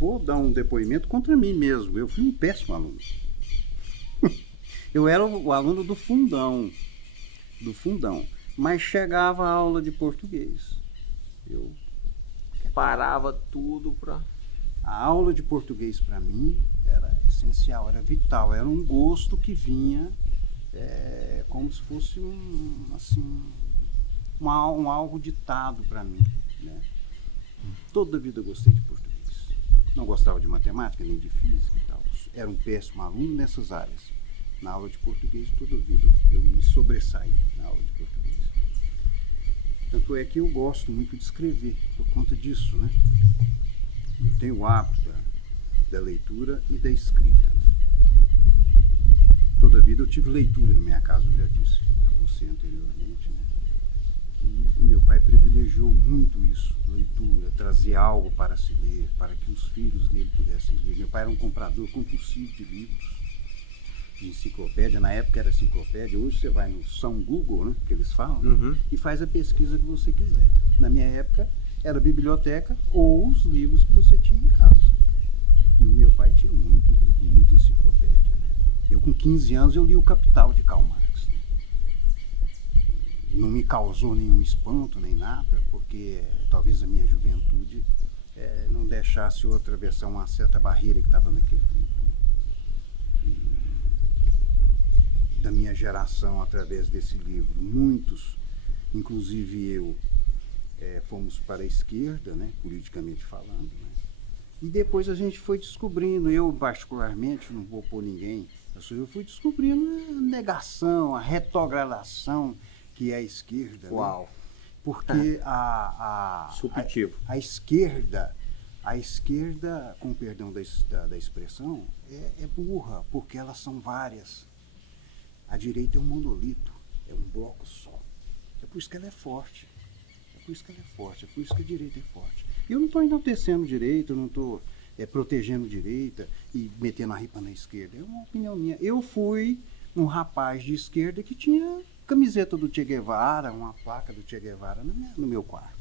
vou dar um depoimento contra mim mesmo. Eu fui um péssimo aluno. Eu era o aluno do fundão. Mas chegava a aula de português. Eu parava tudo para... A aula de português para mim era essencial, era vital. Era um gosto que vinha como se fosse um algo ditado para mim, né? Toda a vida eu gostei de português. Não gostava de matemática, nem de física e tal. Era um péssimo aluno nessas áreas. Na aula de português, toda a vida eu me sobressaí na aula de português. Tanto é que eu gosto muito de escrever, por conta disso, né? Eu tenho o hábito da leitura e da escrita. Toda a vida eu tive leitura na minha casa, eu já disse a você anteriormente, né? E meu pai privilegiou muito isso, leitura, trazer algo para se ler, para que os filhos dele pudessem ler. Meu pai era um comprador compulsivo de livros, de enciclopédia. Na época era enciclopédia, hoje você vai no São Google, né, que eles falam, Uhum. e faz a pesquisa que você quiser. Na minha época era a biblioteca ou os livros que você tinha em casa. E o meu pai tinha muito livro, muita enciclopédia, né? Eu com 15 anos eu li o Capital de Karl Marx, né? Não me causou nenhum espanto nem nada, porque talvez a minha juventude não deixasse eu atravessar uma certa barreira que estava naquele livro, né? Da minha geração, através desse livro, muitos, inclusive eu, fomos para a esquerda, né, politicamente falando, né? E depois a gente foi descobrindo, eu particularmente, não vou pôr ninguém, eu fui descobrindo a negação, a retrogradação que é a esquerda. Uau! Né? Porque Subjetivo. a esquerda, com perdão da expressão, é burra, porque elas são várias. A direita é um monolito, é um bloco só. É por isso que ela é forte. É por isso que a direita é forte. Eu não estou enaltecendo direita, eu não estou protegendo direita e metendo a ripa na esquerda. É uma opinião minha. Eu fui um rapaz de esquerda que tinha camiseta do Che Guevara, uma placa do Che Guevara no meu quarto.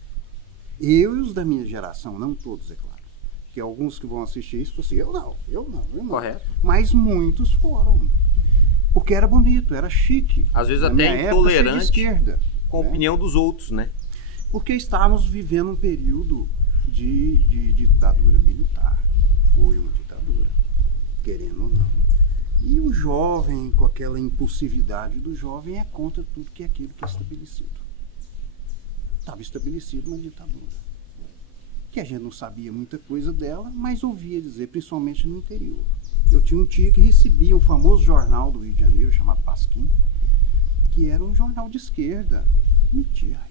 Eu e os da minha geração, não todos, é claro. Porque alguns que vão assistir isso, assim, eu não. Correto. Mas muitos foram. Porque era bonito, era chique. Às vezes Na até minha época, intolerante ser de esquerda, com a né? opinião dos outros, né? Porque estávamos vivendo um período de ditadura militar. Foi uma ditadura, querendo ou não. E o jovem, com aquela impulsividade do jovem, é contra tudo que é aquilo que é estabelecido. Estava estabelecido uma ditadura. Que a gente não sabia muita coisa dela, mas ouvia dizer, principalmente no interior. Eu tinha um tio que recebia um famoso jornal do Rio de Janeiro, chamado Pasquim, que era um jornal de esquerda. Mentira.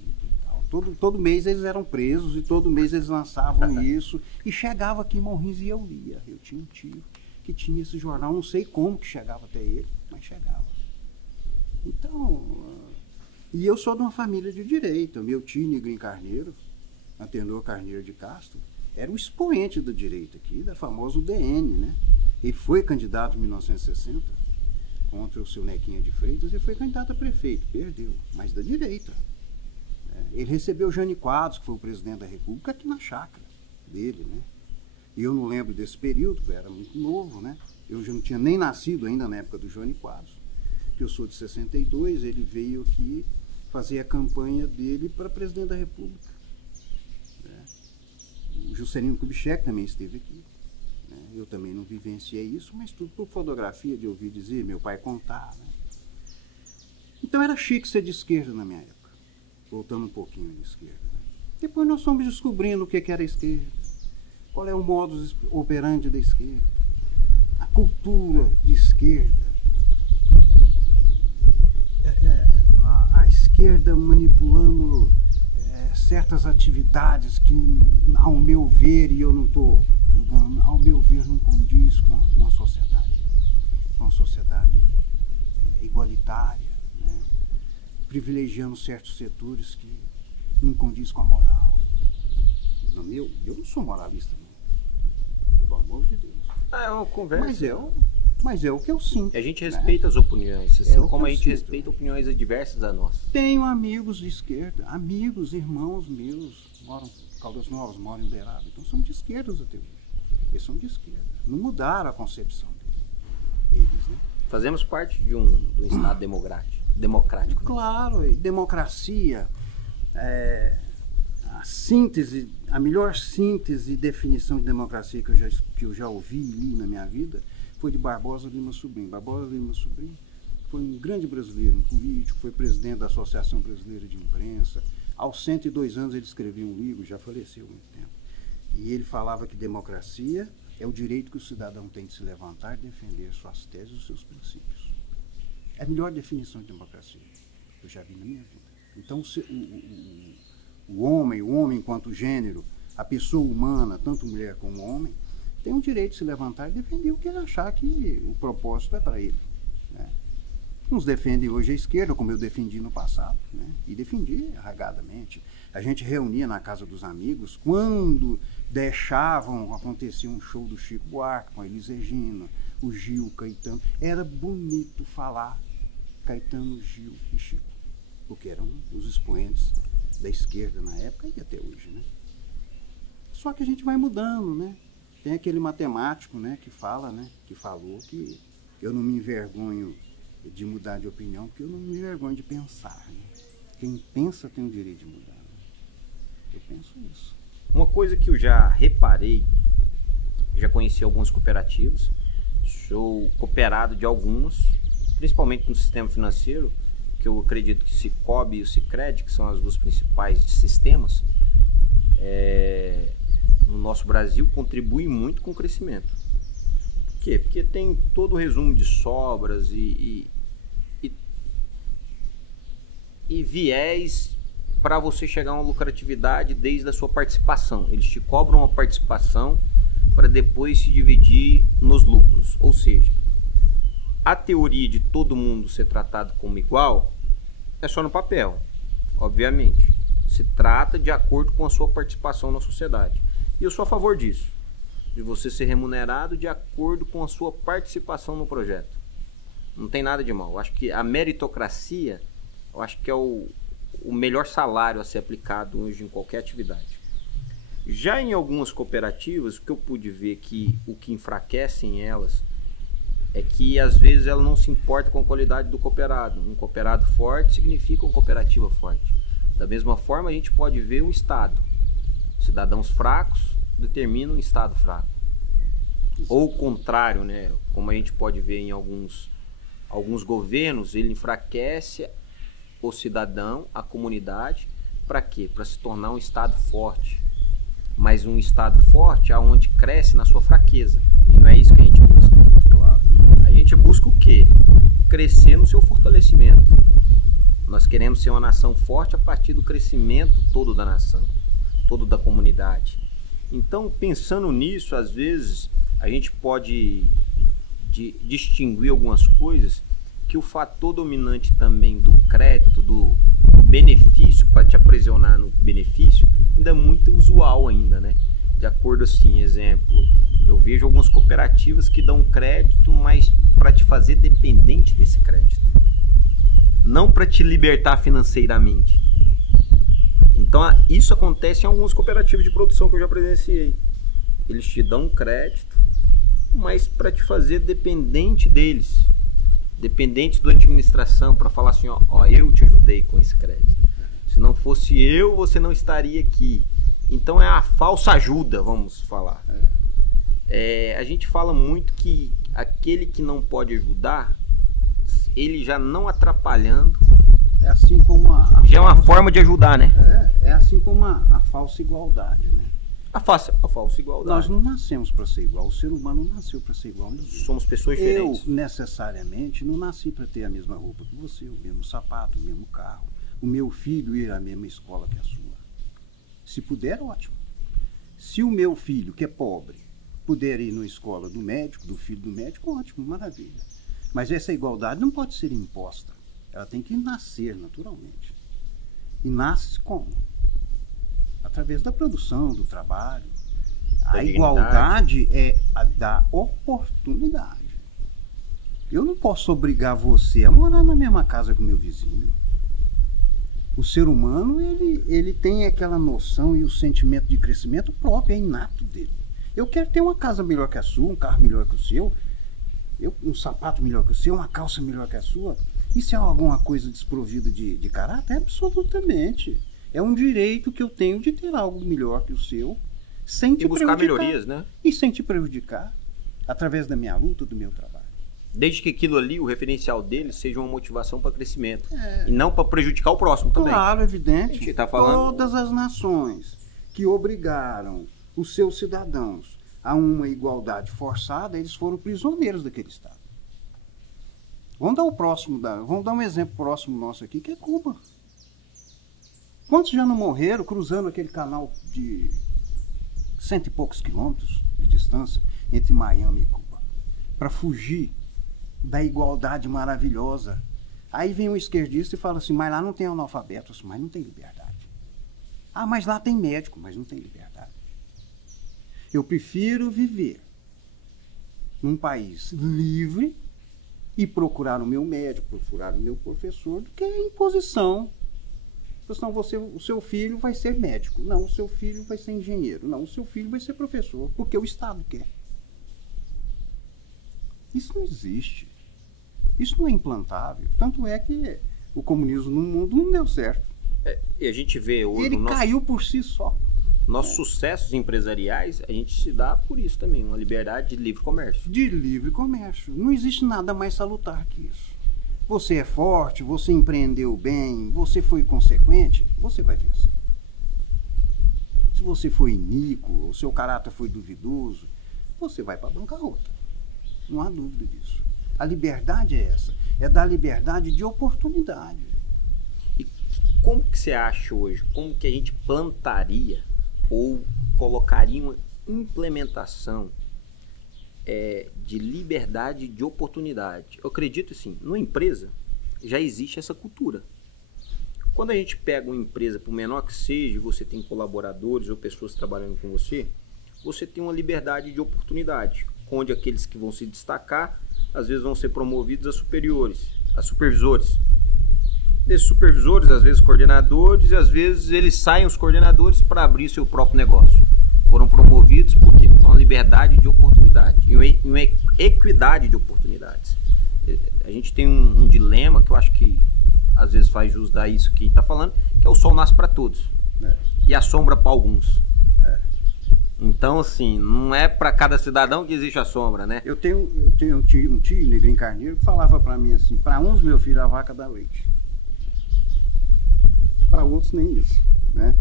Todo mês eles eram presos e todo mês eles lançavam isso. E chegava aqui em Morrinhos e eu lia. Eu tinha um tio que tinha esse jornal, não sei como que chegava até ele, mas chegava. Então, e eu sou de uma família de direita. Meu tio Negrinho Carneiro, Antenor Carneiro de Castro, era o expoente da direita aqui, da famosa UDN, né? Ele foi candidato em 1960 contra o seu Nequinha de Freitas e foi candidato a prefeito, perdeu, mas da direita. Ele recebeu o Jânio Quadros, que foi o presidente da República, aqui na chácara dele, né? E eu não lembro desse período, porque eu era muito novo, né? Eu já não tinha nem nascido ainda na época do Jânio Quadros, que eu sou de 62, ele veio aqui fazer a campanha dele para presidente da República. Né? O Juscelino Kubitschek também esteve aqui. Né? Eu também não vivenciei isso, mas tudo por fotografia de ouvir dizer, meu pai contar. Né? Então era chique ser de esquerda na minha época. Voltando um pouquinho de esquerda. Né? Depois nós fomos descobrindo o que era a esquerda, qual é o modus operandi da esquerda, a cultura de esquerda, a esquerda manipulando certas atividades que, ao meu ver, e eu não estou julgando, ao meu ver não condiz com a sociedade igualitária, né? Privilegiando certos setores que não condiz com a moral. Eu não sou moralista, não. Pelo amor de Deus. É uma conversa. Mas é o que eu sinto. A gente respeita, né, as opiniões, assim como a gente sinto, respeita opiniões adversas a nós. Tenho amigos de esquerda, amigos, irmãos meus, moram em Caldas Novas, moram em Uberaba, então são de esquerdas até hoje. Eles são de esquerda. Não mudaram a concepção deles, né? Fazemos parte de um Estado democrático. Né? Claro, e democracia, a melhor síntese e definição de democracia que eu já ouvi e li na minha vida foi de Barbosa Lima Sobrinho. Barbosa Lima Sobrinho foi um grande brasileiro, um político, foi presidente da Associação Brasileira de Imprensa. Aos 102 anos ele escreveu um livro, já faleceu há muito tempo. E ele falava que democracia é o direito que o cidadão tem de se levantar e defender suas teses e os seus princípios. É a melhor definição de democracia que eu já vi na minha vida. Então, o homem enquanto gênero, a pessoa humana, tanto mulher como homem, tem o direito de se levantar e defender o que ele achar que o propósito é para ele. Né? Uns defendem hoje a esquerda, como eu defendi no passado, né? E defendi arragadamente. A gente reunia na casa dos amigos, quando deixavam acontecer um show do Chico Buarque, com a Elis Regina, o Gil, o Caetano. Era bonito falar Caetano, Gil e Chico, porque eram os expoentes da esquerda na época e até hoje, né? Só que a gente vai mudando, né? Tem aquele matemático, né, que fala, né, que falou que eu não me envergonho de mudar de opinião, porque eu não me envergonho de pensar. Né? Quem pensa tem o direito de mudar. Né? Eu penso isso. Uma coisa que eu já reparei, já conheci algumas cooperativas, sou cooperado de algumas, principalmente no sistema financeiro, que eu acredito que o Cicobi e o Sicredi, que são as duas principais sistemas, no nosso Brasil, contribuem muito com o crescimento. Por quê? Porque tem todo o resumo de sobras e viés para você chegar a uma lucratividade desde a sua participação. Eles te cobram uma participação para depois se dividir nos lucros. Ou seja, a teoria de todo mundo ser tratado como igual é só no papel, obviamente. Se trata de acordo com a sua participação na sociedade. E eu sou a favor disso, de você ser remunerado de acordo com a sua participação no projeto. Não tem nada de mal. Eu acho que a meritocracia, eu acho que é o melhor salário a ser aplicado hoje em qualquer atividade. Já em algumas cooperativas, o que eu pude ver que o que enfraquece em elas é que às vezes ela não se importa com a qualidade do cooperado. Um cooperado forte significa uma cooperativa forte. Da mesma forma, a gente pode ver um Estado. Cidadãos fracos determinam um Estado fraco. Ou o contrário, né? Como a gente pode ver em alguns governos, ele enfraquece o cidadão, a comunidade, para quê? Para se tornar um Estado forte. Mas um Estado forte aonde cresce na sua fraqueza. E não é isso que a gente busca. Claro. A gente busca o quê? Crescer no seu fortalecimento. Nós queremos ser uma nação forte a partir do crescimento todo da nação, todo da comunidade. Então, pensando nisso, às vezes, a gente pode distinguir algumas coisas que o fator dominante também do crédito, do benefício, para te aprisionar no benefício, ainda é muito usual ainda, né? De acordo assim, exemplo, eu vejo algumas cooperativas que dão crédito, mas para te fazer dependente desse crédito. Não para te libertar financeiramente. Então isso acontece em algumas cooperativas de produção que eu já presenciei. Eles te dão um crédito, mas para te fazer dependente deles, dependente da administração, para falar assim, ó, eu te ajudei com esse crédito. Se não fosse eu, você não estaria aqui. Então é a falsa ajuda, vamos falar. A gente fala muito que aquele que não pode ajudar, ele já não atrapalhando, é assim como já é uma forma de ajudar, né? É assim como a falsa igualdade, né? A falsa igualdade. Nós não nascemos para ser igual. O ser humano não nasceu para ser igual a ninguém. Somos pessoas diferentes. Eu, necessariamente, não nasci para ter a mesma roupa que você, o mesmo sapato, o mesmo carro. O meu filho ir à mesma escola que a sua. Se puder, ótimo. Se o meu filho, que é pobre, puder ir na escola do médico, do filho do médico, ótimo, maravilha. Mas essa igualdade não pode ser imposta. Ela tem que nascer naturalmente. E nasce como? Através da produção, do trabalho. A igualdade é a da oportunidade. Eu não posso obrigar você a morar na mesma casa que o meu vizinho. O ser humano, ele tem aquela noção e o sentimento de crescimento próprio, é inato dele. Eu quero ter uma casa melhor que a sua, um carro melhor que o seu, um sapato melhor que o seu, uma calça melhor que a sua. Isso é alguma coisa desprovida de caráter? Absolutamente. É um direito que eu tenho de ter algo melhor que o seu, sem te buscar prejudicar. melhorias, né? E sem te prejudicar, através da minha luta, do meu trabalho. Desde que aquilo ali, o referencial dele, seja uma motivação para crescimento. E não para prejudicar o próximo também. Claro, evidente. A gente tá falando... Todas as nações que obrigaram os seus cidadãos a uma igualdade forçada, eles foram prisioneiros daquele Estado. Vamos dar um exemplo próximo nosso aqui, que é Cuba. Quantos já não morreram cruzando aquele canal de 100 e poucos quilômetros de distância entre Miami e Cuba, para fugir da igualdade maravilhosa? Aí vem um esquerdista e fala assim, mas lá não tem analfabeto, mas não tem liberdade. Ah, mas lá tem médico, mas não tem liberdade. Eu prefiro viver num país livre e procurar o meu médico, procurar o meu professor, do que a imposição. Senão o seu filho vai ser médico. Não, o seu filho vai ser engenheiro. Não, o seu filho vai ser professor, porque o Estado quer. Isso não existe. Isso não é implantável. Tanto é que o comunismo no mundo não deu certo. E a gente vê hoje... Ele caiu por si só. Nossos sucessos empresariais, a gente se dá por isso também, uma liberdade de livre comércio. De livre comércio. Não existe nada mais salutar que isso. Você é forte, você empreendeu bem, você foi consequente, você vai vencer. Se você foi iníquo, o seu caráter foi duvidoso, você vai para a bancarrota. Não há dúvida disso. A liberdade é essa, é dar liberdade de oportunidade. E como que você acha hoje, como que a gente plantaria ou colocaria uma implementação de liberdade de oportunidade? Eu acredito assim, numa empresa já existe essa cultura. Quando a gente pega uma empresa, por menor que seja, você tem colaboradores ou pessoas trabalhando com você, você tem uma liberdade de oportunidade, onde aqueles que vão se destacar, às vezes vão ser promovidos a superiores, a supervisores. Desses supervisores, às vezes coordenadores, e às vezes eles saem os coordenadores para abrir seu próprio negócio. Foram promovidos por quê? Com uma liberdade de oportunidade e uma equidade de oportunidades. A gente tem um dilema que eu acho que às vezes faz jus a isso que a gente está falando, que é o sol nasce para todos e a sombra para alguns. Então, assim, não é para cada cidadão que existe a sombra, né? Eu tenho um tio, Negrinho Carneiro, que falava para mim assim, para uns, meu filho, a vaca dá leite. Para outros, nem isso, né?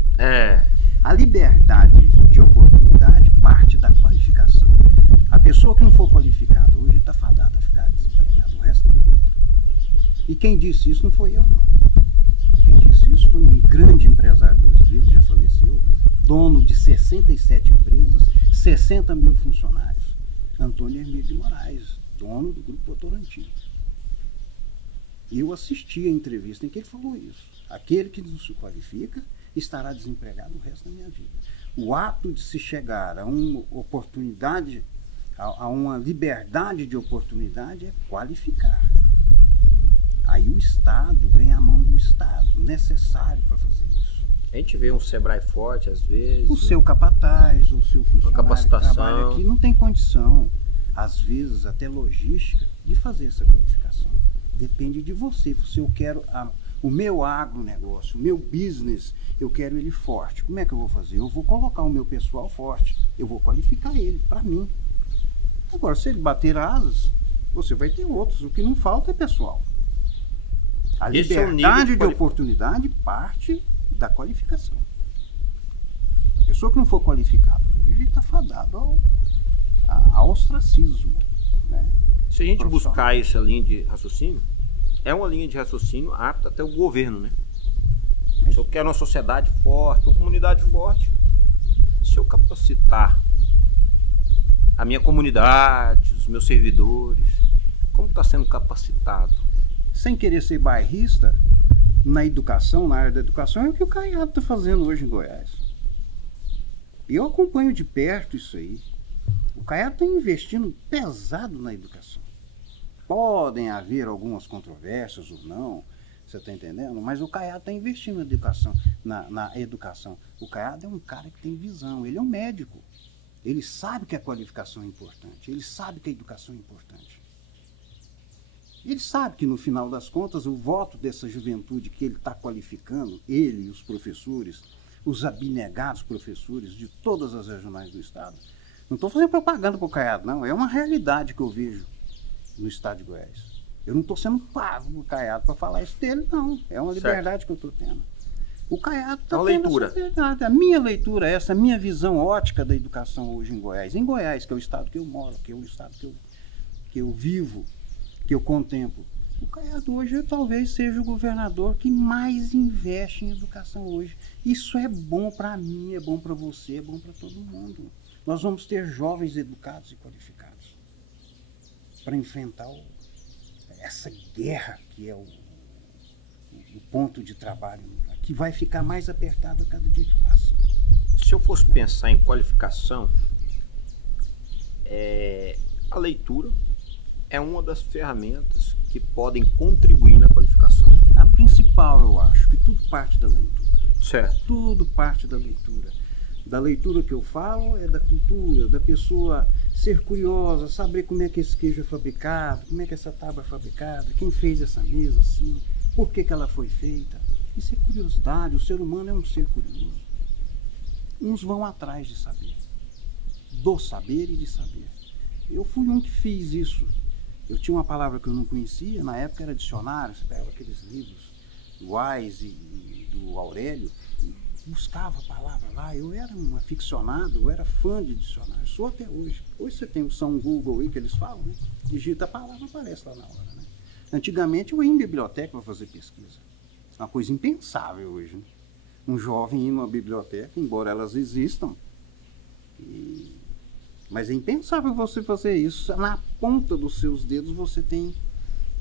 A liberdade de oportunidade parte da qualificação. A pessoa que não for qualificada hoje está fadada a ficar desempregada o resto da vida dele. E quem disse isso não foi eu, não. Quem disse isso foi um grande empresário brasileiro que já faleceu, dono de 67 empresas, 60 mil funcionários. Antônio Hermílio de Moraes, dono do Grupo Votorantim. Eu assisti a entrevista em que ele falou isso. Aquele que não se qualifica estará desempregado o resto da minha vida. O ato de se chegar a uma oportunidade, a uma liberdade de oportunidade é qualificar. Aí o Estado vem à mão do Estado, necessário para fazer isso. A gente vê um Sebrae forte às vezes. O seu capataz, o seu funcionário que trabalha aqui não tem condição, às vezes até logística, de fazer essa qualificação. Depende de você. Se eu quero o meu agronegócio, o meu business, eu quero ele forte. Como é que eu vou fazer? Eu vou colocar o meu pessoal forte. Eu vou qualificar ele, para mim. Agora, se ele bater asas, você vai ter outros. O que não falta é pessoal. A liberdade de oportunidade parte da qualificação. A pessoa que não for qualificada hoje está fadado ao ostracismo, né? Se a gente buscar essa linha de raciocínio, é uma linha de raciocínio apta até o governo, né? Se eu quero uma sociedade forte, uma comunidade forte, se eu capacitar a minha comunidade, os meus servidores, como está sendo capacitado? Sem querer ser bairrista, na educação, na área da educação, é o que o Caiado está fazendo hoje em Goiás. Eu acompanho de perto isso aí. O Caiado está investindo pesado na educação. Podem haver algumas controvérsias ou não, você está entendendo? Mas o Caiado está investindo na educação, na educação. O Caiado é um cara que tem visão, ele é um médico. Ele sabe que a qualificação é importante, ele sabe que a educação é importante. Ele sabe que, no final das contas, o voto dessa juventude que ele está qualificando, ele e os professores, os abnegados professores de todas as regionais do Estado, não estou fazendo propaganda para o Caiado, não, é uma realidade que eu vejo no Estado de Goiás. Eu não estou sendo pago por Caiado para falar isso dele, não. É uma liberdade que eu estou tendo. O Caiado está tendo essa liberdade. A minha leitura é essa, a minha visão ótica da educação hoje em Goiás. Em Goiás, que é o estado que eu moro, que é o estado que eu vivo, que eu contemplo. O Caiado hoje talvez seja o governador que mais investe em educação hoje. Isso é bom para mim, é bom para você, é bom para todo mundo. Nós vamos ter jovens educados e qualificados para enfrentar essa guerra que é o ponto de trabalho, que vai ficar mais apertado a cada dia que passa. Se eu fosse pensar em qualificação, a leitura é uma das ferramentas que podem contribuir na qualificação. A principal, eu acho, que tudo parte da leitura. Certo. Tudo parte da leitura. Da leitura que eu falo é da cultura, da pessoa ser curiosa, saber como é que esse queijo é fabricado, como é que essa tábua é fabricada, quem fez essa mesa assim, por que ela foi feita. Isso é curiosidade, o ser humano é um ser curioso. Uns vão atrás de saber, do saber e de saber. Eu fui um que fiz isso. Eu tinha uma palavra que eu não conhecia, na época era dicionário, você pegava aqueles livros do Wise e do Aurélio, e buscava a palavra lá. Eu era um aficionado, eu era fã de dicionário, sou até hoje. Hoje você tem o São Google aí que eles falam, né? Digita a palavra, aparece lá na hora, né? Antigamente eu ia em biblioteca para fazer pesquisa. Uma coisa impensável hoje, né? Um jovem ir numa biblioteca, embora elas existam, mas é impensável você fazer isso. Na ponta dos seus dedos você tem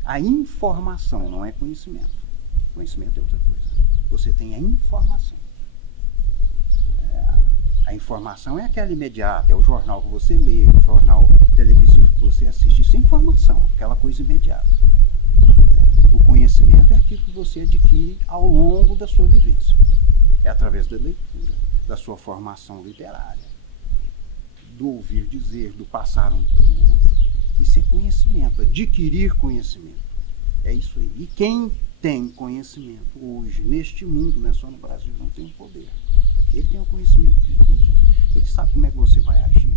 a informação, não é conhecimento. Conhecimento é outra coisa. Você tem a informação. A informação é aquela imediata, é o jornal que você lê, o jornal televisivo que você assiste. Isso é informação, aquela coisa imediata. O conhecimento é aquilo que você adquire ao longo da sua vivência. É através da leitura, da sua formação literária, do ouvir dizer, do passar um para o outro. Isso é conhecimento, adquirir conhecimento. É isso aí. E quem tem conhecimento hoje, neste mundo, não é só no Brasil, não tem o poder. Ele tem o conhecimento de tudo. Ele sabe como é que você vai agir.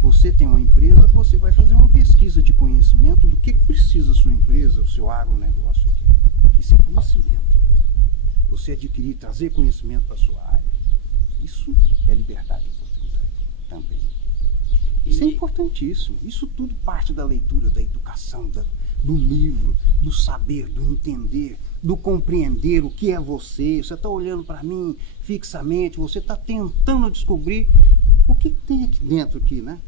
Você tem uma empresa, você vai fazer uma pesquisa de conhecimento do que precisa a sua empresa, o seu agronegócio aqui. Isso é conhecimento. Você adquirir, trazer conhecimento para a sua área. Isso é liberdade e oportunidade também. Isso é importantíssimo. Isso tudo parte da leitura, da educação, do livro, do saber, do entender, do compreender o que é você. Você está olhando para mim fixamente, você está tentando descobrir o que tem aqui dentro, aqui, né?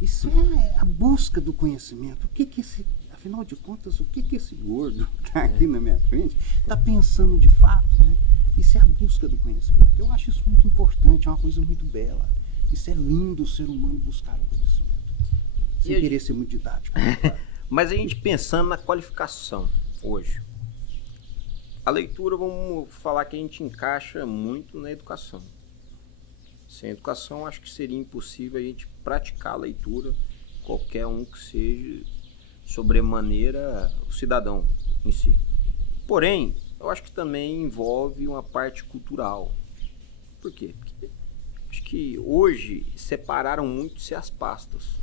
Isso é a busca do conhecimento. O que esse, afinal de contas, o que esse gordo que está aqui na minha frente está pensando de fato, né? Isso é a busca do conhecimento. Eu acho isso muito importante, é uma coisa muito bela. Isso é lindo, o ser humano buscar o conhecimento. Sem querer ser muito didático. Mas a gente pensando na qualificação hoje, a leitura, vamos falar que a gente encaixa muito na educação. Sem educação, acho que seria impossível a gente praticar a leitura, qualquer um que seja, sobremaneira, o cidadão em si. Porém, eu acho que também envolve uma parte cultural. Por quê? Porque acho que hoje separaram muito-se as pastas.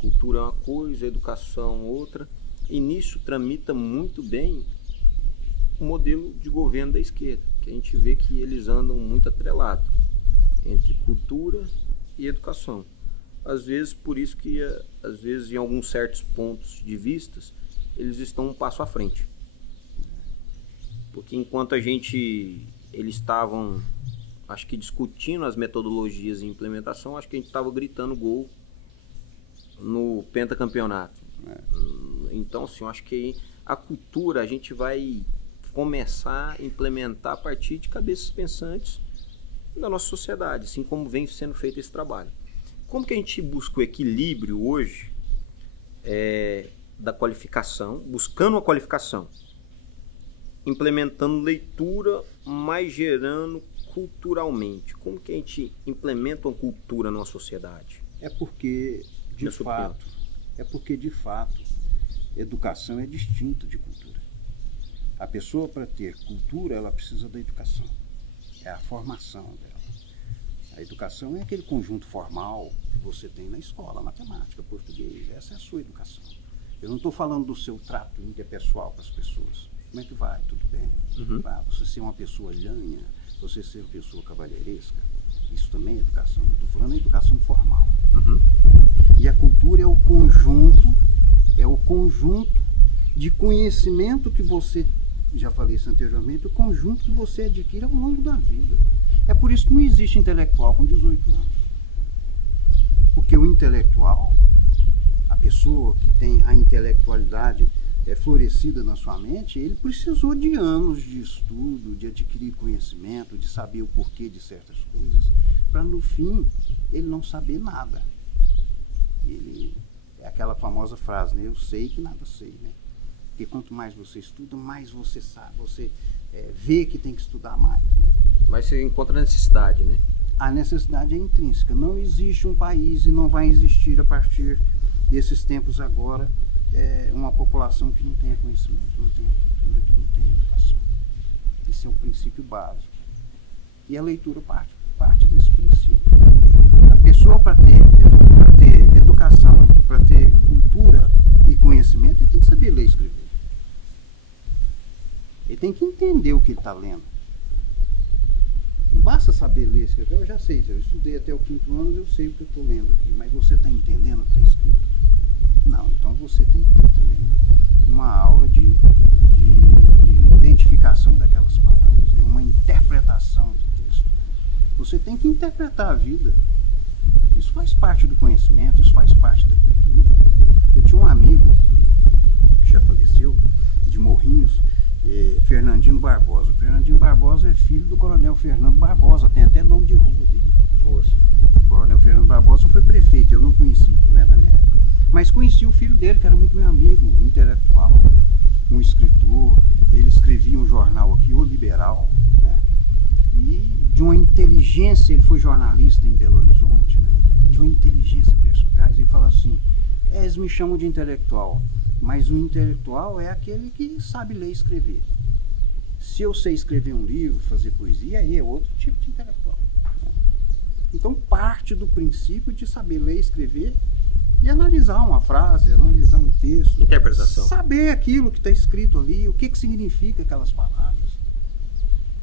Cultura é uma coisa, educação outra. E nisso tramita muito bem o modelo de governo da esquerda, que a gente vê que eles andam muito atrelados entre cultura e educação. Às vezes, por isso que, às vezes, em alguns certos pontos de vistas, eles estão um passo à frente. Porque enquanto eles estavam, acho que discutindo as metodologias de implementação, acho que a gente estava gritando gol no pentacampeonato. Então, assim, eu acho que a cultura a gente vai começar a implementar a partir de cabeças pensantes da nossa sociedade, assim como vem sendo feito esse trabalho. Como que a gente busca o equilíbrio hoje da qualificação, buscando a qualificação, implementando leitura, mas gerando culturalmente, como que a gente implementa uma cultura numa sociedade? É porque, de fato, educação é distinto de cultura. A pessoa, para ter cultura, ela precisa da educação. É a formação dela. A educação é aquele conjunto formal que você tem na escola, matemática, português. Essa é a sua educação. Eu não estou falando do seu trato interpessoal com as pessoas. Como é que vai? Tudo bem? Você ser uma pessoa lhanha, você ser uma pessoa cavalheiresca, isso também é educação. Eu estou falando da educação formal. E a cultura é o conjunto de conhecimento que você, já falei isso anteriormente, o conjunto que você adquire ao longo da vida. É por isso que não existe intelectual com 18 anos. Porque o intelectual, a pessoa que tem a intelectualidade florescida na sua mente, ele precisou de anos de estudo, de adquirir conhecimento, de saber o porquê de certas coisas, para no fim ele não saber nada. É aquela famosa frase, né? Eu sei que nada sei, né? Porque quanto mais você estuda, mais você sabe, você vê que tem que estudar mais, né? Mas você encontra a necessidade, né? A necessidade é intrínseca. Não existe um país e não vai existir a partir desses tempos agora uma população que não tenha conhecimento, não tenha cultura, que não tenha educação. Esse é o princípio básico. E a leitura parte desse princípio. A pessoa, para ter educação, para ter cultura e conhecimento, ele tem que saber ler e escrever. Ele tem que entender o que ele está lendo. Não basta saber ler e escrever. Eu já sei, eu estudei até o 5º ano, eu sei o que eu estou lendo aqui. Mas você está entendendo o que está escrito? Não, então você tem que ter também uma aula de identificação daquelas palavras, né? Uma interpretação de texto. Você tem que interpretar a vida. Isso faz parte do conhecimento, isso faz parte da cultura. Eu tinha um amigo que já faleceu, de Morrinhos, Fernandinho Barbosa. O Fernandinho Barbosa é filho do Coronel Fernando Barbosa, tem até nome de rua dele. O Coronel Fernando Barbosa foi prefeito, eu não conheci, não é da minha época. Mas conheci o filho dele, que era muito meu amigo, um intelectual, um escritor. Ele escrevia um jornal aqui, O Liberal, né? E de uma inteligência, ele foi jornalista em Belo Horizonte, né? De uma inteligência perspicaz. Ele fala assim, eles me chamam de intelectual, mas o intelectual é aquele que sabe ler e escrever. Se eu sei escrever um livro, fazer poesia, aí é outro tipo de intelectual, né? Então parte do princípio de saber ler e escrever e analisar uma frase, analisar um texto. Interpretação. Saber aquilo que está escrito ali, o que significa aquelas palavras.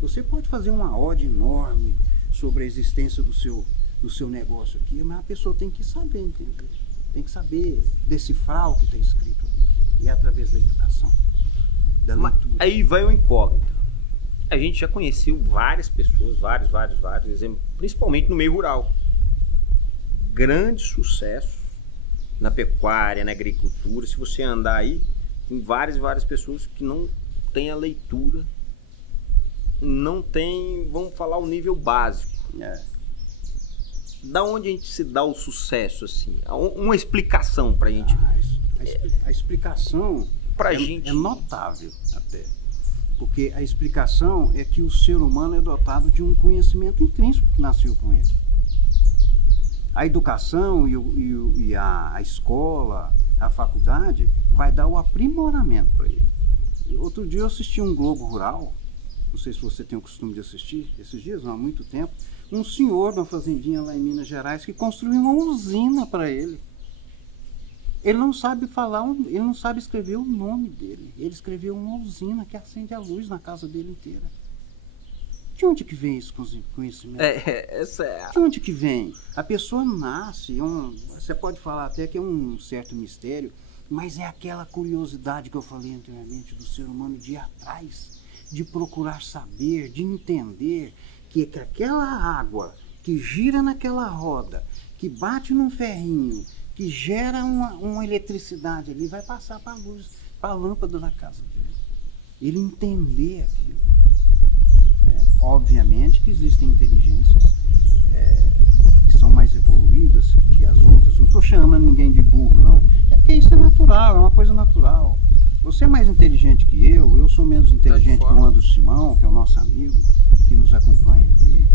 Você pode fazer uma ode enorme sobre a existência do seu negócio aqui, mas a pessoa tem que saber entender. Tem que saber decifrar o que está escrito ali. E é através da educação, da leitura. Aí vai o incógnito. A gente já conheceu várias pessoas, vários exemplos, principalmente no meio rural. Grande sucesso na pecuária, na agricultura. Se você andar aí, tem várias pessoas que não têm a leitura, não tem, vamos falar, o nível básico. Da onde a gente se dá o sucesso, assim? Uma explicação pra gente. A explicação pra gente é notável até. Porque a explicação é que o ser humano é dotado de um conhecimento intrínseco que nasceu com ele. A educação e a escola, a faculdade, vai dar o aprimoramento para ele. Outro dia eu assisti um Globo Rural, não sei se você tem o costume de assistir, esses dias, não há muito tempo, um senhor de uma fazendinha lá em Minas Gerais que construiu uma usina para ele. Ele não sabe falar, ele não sabe escrever o nome dele. Ele escreveu uma usina que acende a luz na casa dele inteira. De onde que vem esse conhecimento? De onde que vem? A pessoa nasce, você pode falar até que é um certo mistério, mas é aquela curiosidade que eu falei anteriormente do ser humano de ir atrás, de procurar saber, de entender que aquela água que gira naquela roda, que bate num ferrinho, que gera uma eletricidade ali, vai passar para a luz, para a lâmpada da casa dele. Ele entender aquilo. Obviamente que existem inteligências que são mais evoluídas que as outras. Não estou chamando ninguém de burro, não. É porque isso é natural, é uma coisa natural. Você é mais inteligente que eu sou menos inteligente que o Anderson Simão, que é o nosso amigo. que nos acompanha aqui.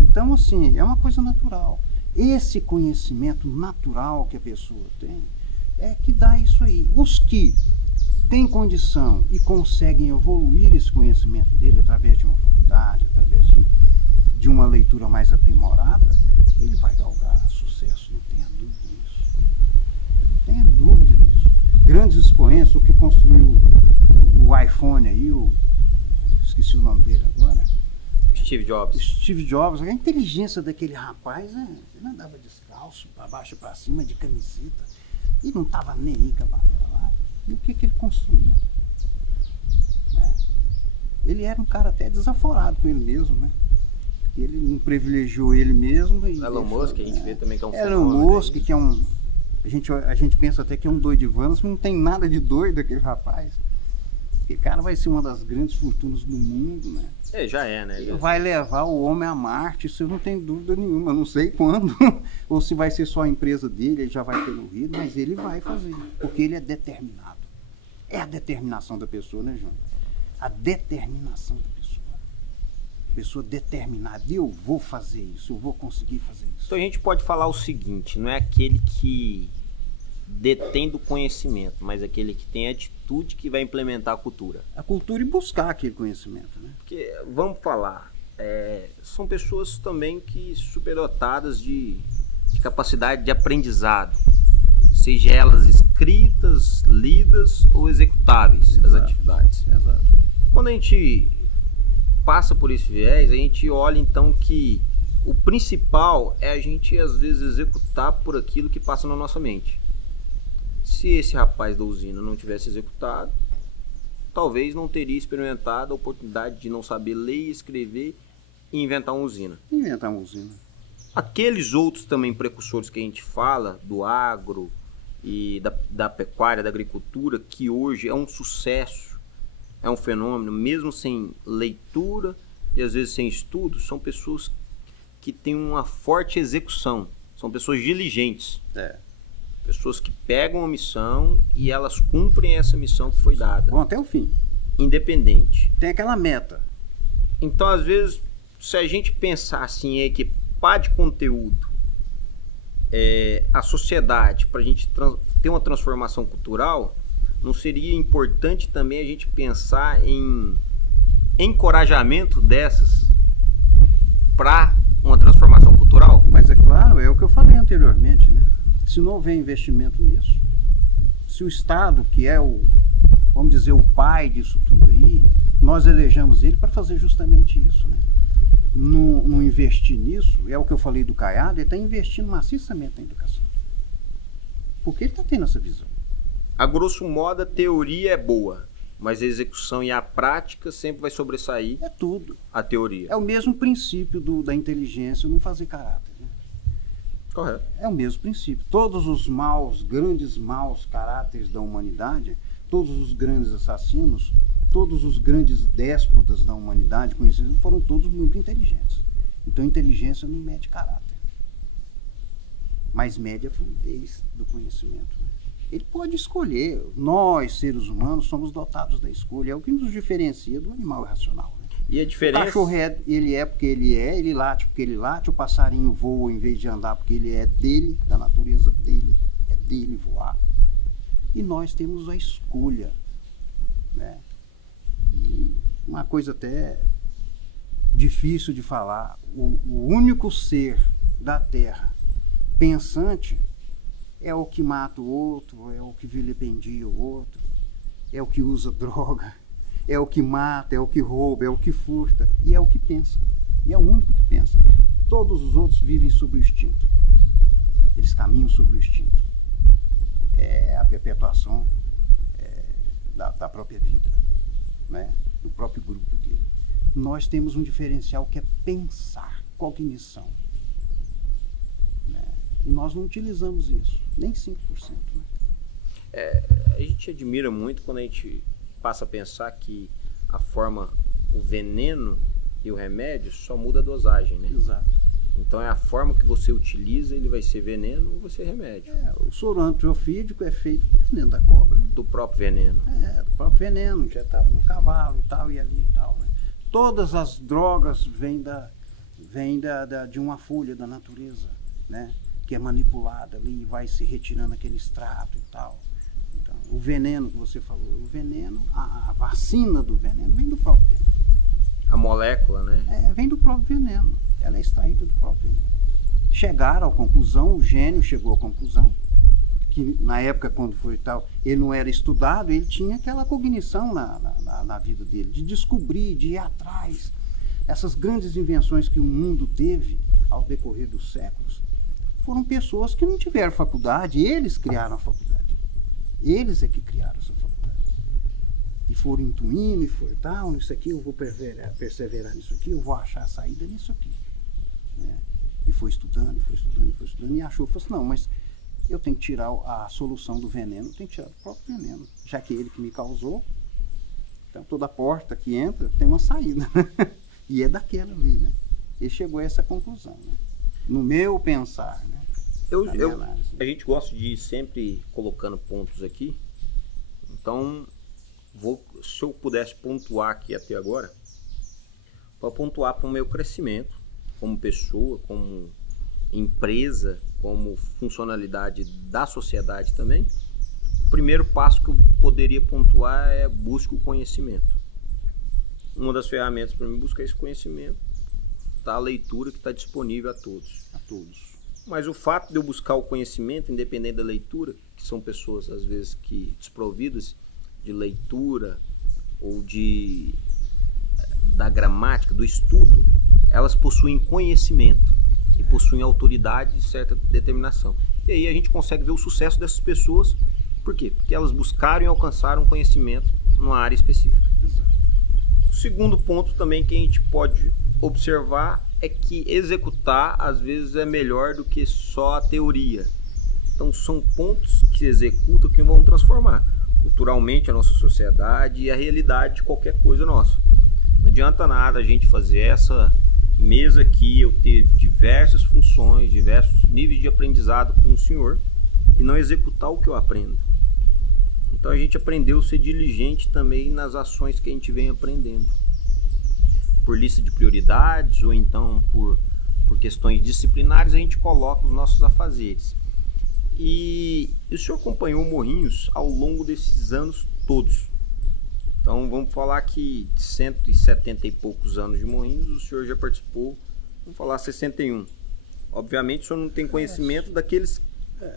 Então, assim, é uma coisa natural. Esse conhecimento natural que a pessoa tem é que dá isso aí. Os que têm condição e conseguem evoluir esse conhecimento dele através de uma faculdade, através de uma leitura mais aprimorada, ele vai galgar sucesso, não tenha dúvida disso. Não tenha dúvida disso. Grandes expoentes, o que construiu o iPhone aí, esqueci o nome dele agora. Steve Jobs. Steve Jobs, a inteligência daquele rapaz, ele andava descalço, para baixo e para cima, de camiseta, e não estava nem aí com a barriga lá. E o que ele construiu? Ele era um cara até desaforado com ele mesmo, né? Ele não privilegiou ele mesmo. Elon Musk, a gente vê também que é um Elon Musk, que é um... A gente pensa até que é um doido de vanas, mas não tem nada de doido aquele rapaz. Aquele cara vai ser uma das grandes fortunas do mundo, né? Já é, né? Ele vai levar o homem a Marte, isso eu não tenho dúvida nenhuma, não sei quando, ou se vai ser só a empresa dele, ele já vai ter morrido, mas ele vai fazer, porque ele é determinado. É a determinação da pessoa, né, João? A determinação da pessoa. Pessoa determinada, eu vou fazer isso, eu vou conseguir fazer isso. Então a gente pode falar o seguinte, não é aquele que detém do conhecimento, mas aquele que tem atitude que vai implementar a cultura. A cultura e buscar aquele conhecimento, né? Porque, vamos falar, são pessoas também que superdotadas de capacidade de aprendizado, seja elas escritas, lidas ou executáveis, as atividades. Exato. Quando a gente passa por esse viés, a gente olha então que o principal é a gente às vezes executar por aquilo que passa na nossa mente. Se esse rapaz da usina não tivesse executado, talvez não teria experimentado a oportunidade de não saber ler e escrever e inventar uma usina. Inventar uma usina. Aqueles outros também precursores que a gente fala, do agro e da pecuária, da agricultura, que hoje é um sucesso, é um fenômeno, mesmo sem leitura e às vezes sem estudo, são pessoas que têm uma forte execução, são pessoas diligentes. Pessoas que pegam uma missão e elas cumprem essa missão que foi dada. Vão até o fim. Independente. Tem aquela meta. Então, às vezes, se a gente pensar assim, em equipar de conteúdo a sociedade para a gente ter uma transformação cultural, não seria importante também a gente pensar em encorajamento dessas para uma transformação cultural? Mas é claro, é o que eu falei anteriormente, né? Se não houver investimento nisso, se o Estado, que é vamos dizer, o pai disso tudo aí, nós elegemos ele para fazer justamente isso, né? Não investir nisso, é o que eu falei do Caiado, ele está investindo maciçamente na educação. Porque ele está tendo essa visão. A grosso modo, a teoria é boa, mas a execução e a prática sempre vai sobressair. É tudo. A teoria. É o mesmo princípio da inteligência não fazer caráter. Correto. É o mesmo princípio. Todos os grandes maus caráteres da humanidade, todos os grandes assassinos, todos os grandes déspotas da humanidade conhecidos foram todos muito inteligentes. Então, inteligência não mede caráter, mas mede a fluidez do conhecimento. Né? Ele pode escolher. Nós, seres humanos, somos dotados da escolha. É o que nos diferencia do animal irracional. Né? E a diferença... O cachorro ele é porque ele late porque ele late, o passarinho voa em vez de andar porque ele é dele, da natureza dele, é dele voar. E nós temos a escolha, né? E uma coisa até difícil de falar, o único ser da Terra pensante é o que mata o outro, é o que vilipendia o outro, é o que usa droga, é o que mata, é o que rouba, é o que furta, e é o que pensa. E é o único que pensa. Todos os outros vivem sobre o instinto. Eles caminham sobre o instinto. É a perpetuação da própria vida, né? Do próprio grupo dele. Nós temos um diferencial que é pensar, cognição. Né? E nós não utilizamos isso, nem 5%. Né? A gente admira muito quando a gente passa a pensar que a forma, o veneno e o remédio só muda a dosagem, né? Exato. Então é a forma que você utiliza, ele vai ser veneno ou vai ser remédio. O soro antiofídico é feito do veneno da cobra. Do próprio veneno. Do próprio veneno, injetado no cavalo e tal, e ali e tal, né? Todas as drogas vêm de uma folha da natureza, né? Que é manipulada ali e vai se retirando aquele extrato e tal. Então, o veneno que você falou, o veneno, a vacina do veneno vem do próprio veneno. A molécula, né? Vem do próprio veneno. Ela é extraída do próprio veneno. Chegaram à conclusão, o gênio chegou à conclusão, que na época quando foi tal, ele não era estudado, ele tinha aquela cognição na vida dele, de descobrir, de ir atrás. Essas grandes invenções que o mundo teve ao decorrer dos séculos, foram pessoas que não tiveram faculdade, eles criaram a faculdade. Eles é que criaram essa faculdade. E foram intuindo, e foram tal, isso aqui eu vou perseverar nisso aqui, eu vou achar a saída nisso aqui. Né? E foi estudando, e achou, falou assim, não, mas eu tenho que tirar a solução do veneno, eu tenho que tirar do próprio veneno, já que ele que me causou. Então toda porta que entra tem uma saída. E é daquela ali, né? Ele chegou a essa conclusão, né? No meu pensar, né? A gente gosta de ir sempre colocando pontos aqui. Então, se eu pudesse pontuar aqui até agora, para pontuar para o meu crescimento como pessoa, como empresa, como funcionalidade da sociedade também, o primeiro passo que eu poderia pontuar é busque o conhecimento. Uma das ferramentas para mim buscar esse conhecimento está a leitura, que está disponível a todos. A todos. Mas o fato de eu buscar o conhecimento, independente da leitura, que são pessoas às vezes que desprovidas de leitura ou da gramática, do estudo, elas possuem conhecimento e possuem autoridade de certa determinação. E aí a gente consegue ver o sucesso dessas pessoas. Por quê? Porque elas buscaram e alcançaram conhecimento numa área específica. Exato. O segundo ponto também que a gente pode observar é que executar às vezes é melhor do que só a teoria. Então são pontos que executam que vão transformar culturalmente a nossa sociedade e a realidade de qualquer coisa nossa. Não adianta nada a gente fazer essa mesa aqui, eu ter diversas funções, diversos níveis de aprendizado com o senhor e não executar o que eu aprendo. Então a gente aprendeu a ser diligente também nas ações que a gente vem aprendendo. Por lista de prioridades ou então por questões disciplinares a gente coloca os nossos afazeres. E o senhor acompanhou Morrinhos ao longo desses anos todos. Então vamos falar que de 170 e poucos anos de Morrinhos, o senhor já participou, vamos falar 61. Obviamente o senhor não tem conhecimento daqueles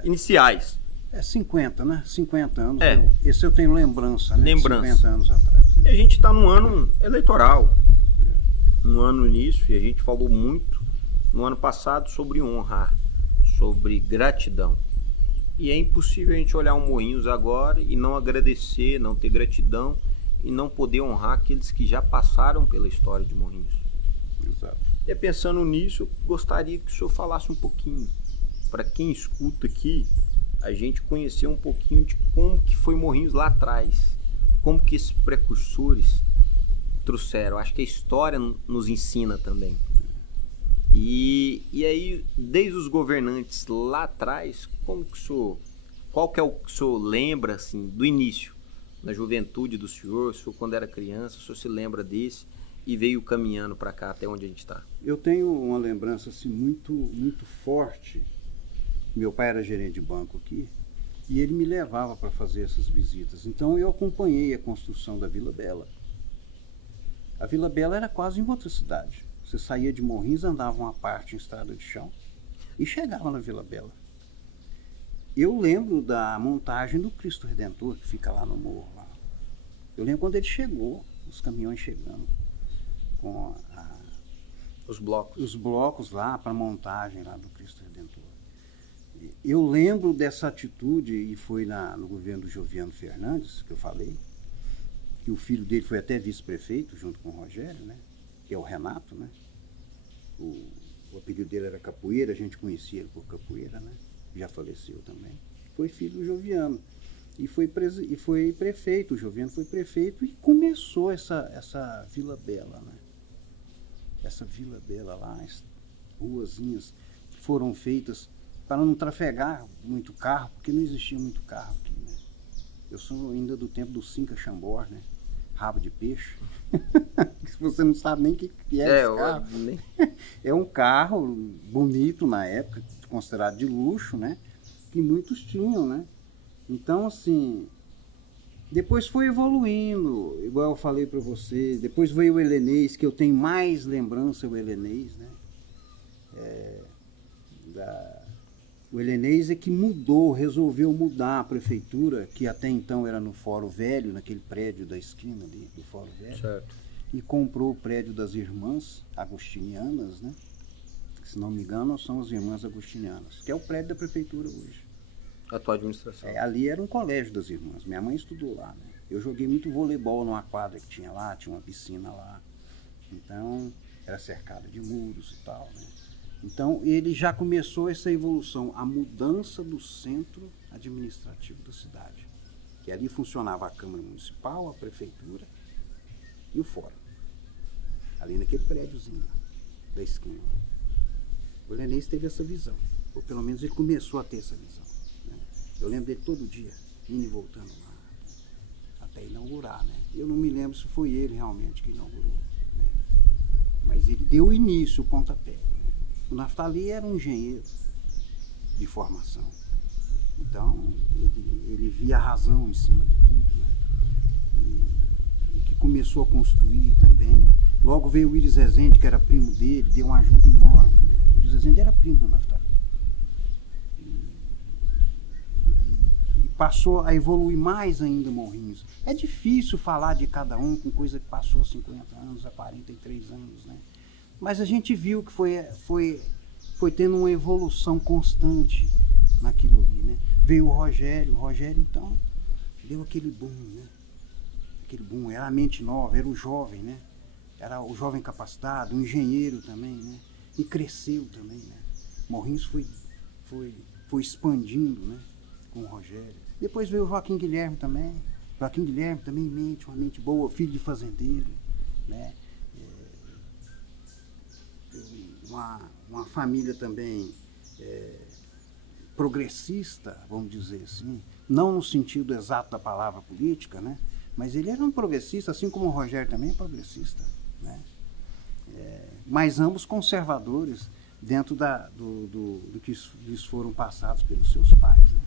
iniciais. 50, né? 50 anos. Esse eu tenho lembrança, né? Lembrança. 50 anos atrás. Né? E a gente está num ano eleitoral. Um ano nisso, e a gente falou muito no ano passado sobre honrar, sobre gratidão. E é impossível a gente olhar um Morrinhos agora e não agradecer, não ter gratidão e não poder honrar aqueles que já passaram pela história de Morrinhos. Exato. E pensando nisso, eu gostaria que o senhor falasse um pouquinho, para quem escuta aqui, a gente conhecer um pouquinho de como que foi Morrinhos lá atrás, como que esses precursores trouxeram. Acho que a história nos ensina também. E aí, desde os governantes lá atrás, qual que é o que o senhor lembra assim, do início, na juventude do senhor, quando era criança, o senhor se lembra desse e veio caminhando para cá até onde a gente está? Eu tenho uma lembrança assim, muito, muito forte. Meu pai era gerente de banco aqui e ele me levava para fazer essas visitas. Então eu acompanhei a construção da Vila Bela. A Vila Bela era quase em outra cidade. Você saía de Morrinhos, andava uma parte em estrada de chão e chegava na Vila Bela. Eu lembro da montagem do Cristo Redentor, que fica lá no morro. Lá. Eu lembro quando ele chegou, os caminhões chegando com os blocos lá para a montagem lá do Cristo Redentor. Eu lembro dessa atitude, e foi no governo do Joviano Fernandes, que eu falei, que o filho dele foi até vice-prefeito, junto com o Rogério, né? Que é o Renato, né? O apelido dele era Capoeira, a gente conhecia ele por Capoeira, né? Já faleceu também. Foi filho do Joviano. E foi prefeito, o Joviano foi prefeito e começou essa Vila Bela, né? Essa Vila Bela lá, as ruazinhas foram feitas para não trafegar muito carro, porque não existia muito carro aqui, né? Eu sou ainda do tempo do Cinca Chambord, né? rabo de peixe. Você não sabe nem o que é esse carro. É um carro bonito na época, considerado de luxo, né? Que muitos tinham, né? Então, assim, depois foi evoluindo, igual eu falei para você. Depois veio o Helenês, que eu tenho mais lembrança, o Helenês, né? O Helenês é que mudou, resolveu mudar a prefeitura, que até então era no Fórum Velho, naquele prédio da esquina ali, do Fórum Velho. Certo. E comprou o prédio das Irmãs Agostinianas, né? Se não me engano, são as Irmãs Agostinianas, que é o prédio da prefeitura hoje. A tua administração. Ali era um colégio das Irmãs. Minha mãe estudou lá, né? Eu joguei muito voleibol numa quadra que tinha lá, tinha uma piscina lá. Então, era cercada de muros e tal, né? Então, ele já começou essa evolução, a mudança do centro administrativo da cidade. Que ali funcionava a Câmara Municipal, a Prefeitura e o Fórum. Ali naquele prédiozinho lá, da esquina. O Helenês teve essa visão, ou pelo menos ele começou a ter essa visão, né? Eu lembro dele todo dia, indo e voltando lá, até inaugurar, né? Eu não me lembro se foi ele realmente que inaugurou, né? Mas ele deu o início, o pontapé, né? O Naftali era um engenheiro de formação, então ele via a razão em cima de tudo, né? E que começou a construir também. Logo veio o Iris Rezende, que era primo dele, deu uma ajuda enorme, né? O Iris Rezende era primo do Naftali. E passou a evoluir mais ainda Morrinhos. É difícil falar de cada um com coisa que passou há 50 anos, há 43 anos, né? Mas a gente viu que foi tendo uma evolução constante naquilo ali, né? Veio o Rogério então deu aquele boom, né? Aquele boom, era a mente nova, era o jovem, né? Era o jovem capacitado, o engenheiro também, né? E cresceu também, né? Morrinhos foi expandindo, né? Com o Rogério. Depois veio o Joaquim Guilherme também. Joaquim Guilherme também uma mente boa, filho de fazendeiro, né? Uma família também progressista, vamos dizer assim, não no sentido exato da palavra política, né? Mas ele era um progressista, assim como o Rogério também é progressista, né? Mas ambos conservadores dentro do que lhes foram passados pelos seus pais, né?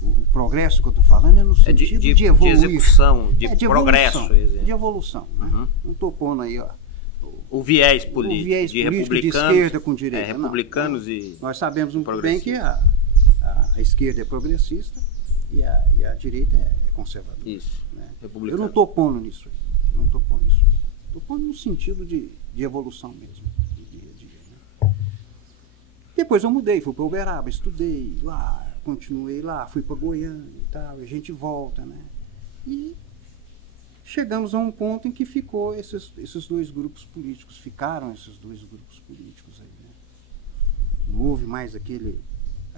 O progresso que eu estou falando é no sentido de evoluir. De execução, de progresso. De evolução, né? Não estou pondo aí, ó, o viés político, de esquerda com direita. Republicanos não. E nós sabemos muito bem que a esquerda é progressista e a direita é conservadora. Isso, né? Eu não estou pondo nisso aí. Estou pondo no sentido de evolução mesmo, de dia a dia, né? Depois eu mudei, fui para Uberaba, estudei lá, continuei lá, fui para Goiânia e tal, a gente volta, né? E chegamos a um ponto em que ficou esses dois grupos políticos, ficaram esses dois grupos políticos aí, né? Não houve mais aquele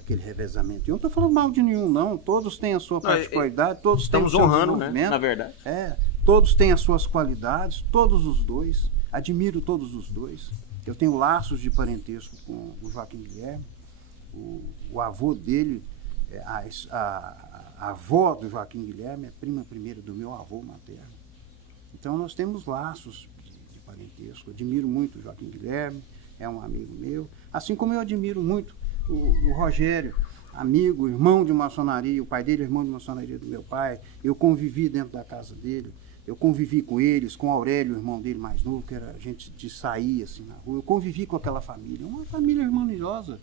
revezamento. Eu não estou falando mal de nenhum, não. Todos têm a sua particularidade, todos têm o seu desenvolvimento. Né? Na verdade. Todos têm as suas qualidades, todos os dois. Admiro todos os dois. Eu tenho laços de parentesco com o Joaquim Guilherme. O avô dele, a avó do Joaquim Guilherme é prima primeira do meu avô materno. Então nós temos laços de parentesco. Eu admiro muito o Joaquim Guilherme, é um amigo meu. Assim como eu admiro muito o Rogério, amigo, irmão de maçonaria, o pai dele é irmão de maçonaria do meu pai. Eu convivi dentro da casa dele, eu convivi com eles, com o Aurélio, o irmão dele mais novo, que era a gente de sair assim na rua. Eu convivi com aquela família, uma família harmoniosa,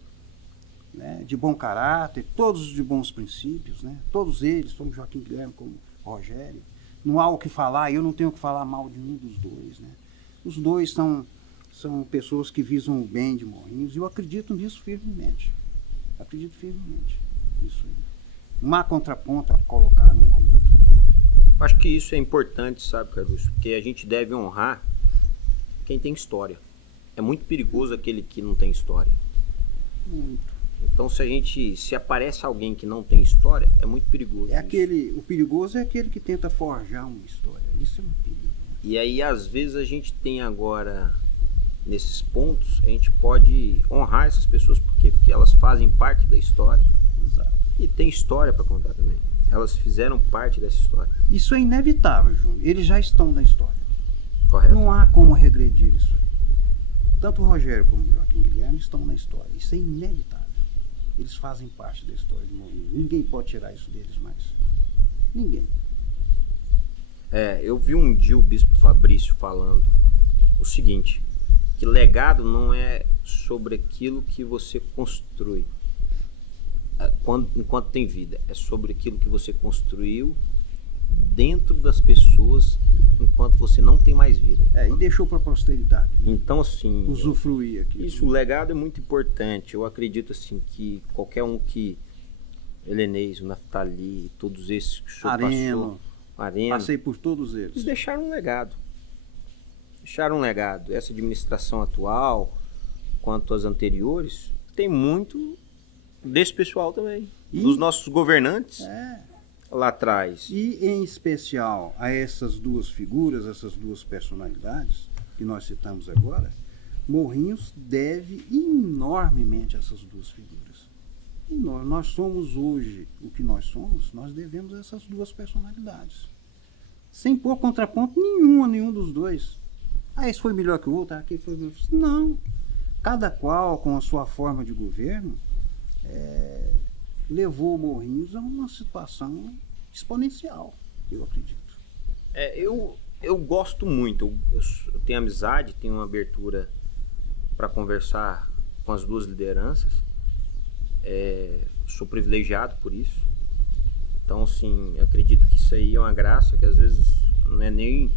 né, de bom caráter, todos de bons princípios, né? Todos eles, como Joaquim Guilherme, como Rogério. Não há o que falar, eu não tenho que falar mal de nenhum dos dois, né? Os dois são pessoas que visam o bem de Morrinhos, e eu acredito nisso firmemente. Acredito firmemente nisso aí. Não há contraponto a colocar num ao outro. Acho que isso é importante, sabe, Carlos? Porque a gente deve honrar quem tem história. É muito perigoso aquele que não tem história. Muito. Então, se aparece alguém que não tem história, é muito perigoso. O perigoso é aquele que tenta forjar uma história. Isso é um perigo. E aí, às vezes, a gente tem agora, nesses pontos, a gente pode honrar essas pessoas. Por quê? Porque elas fazem parte da história. Exato. E tem história para contar também. elas fizeram parte dessa história. Isso é inevitável, Júnior. Eles já estão na história. Correto. Não há como regredir isso aí. Tanto o Rogério como o Joaquim Guilherme estão na história. Isso é inevitável. Eles fazem parte da história de Morrinhos. Ninguém pode tirar isso deles mais. Ninguém. Eu vi um dia o Bispo Fabrício falando o seguinte, que legado não é sobre aquilo que você constrói enquanto tem vida, é sobre aquilo que você construiu dentro das pessoas enquanto você não tem mais vida. E deixou para a posteridade. Né? Então, assim, usufruir aqui. Isso, o legado é muito importante. Eu acredito assim que qualquer um que Helenês, o Naftali, todos esses que o senhor Areno, Areno, passei por todos eles. Eles deixaram um legado. Deixaram um legado. Essa administração atual, quanto às anteriores, tem muito desse pessoal também. Dos nossos governantes lá atrás. E, em especial, a essas duas figuras, essas duas personalidades que nós citamos agora, Morrinhos deve enormemente a essas duas figuras. E nós somos hoje o que nós somos, nós devemos a essas duas personalidades. Sem pôr contraponto nenhum dos dois. Esse foi melhor que o outro, aquele foi melhor. Não. Cada qual, com a sua forma de governo, levou Morrinhos a uma situação exponencial, eu acredito. Eu gosto muito, eu tenho amizade, tenho uma abertura para conversar com as duas lideranças. Sou privilegiado por isso. Então, assim, acredito que isso aí é uma graça que às vezes não é nem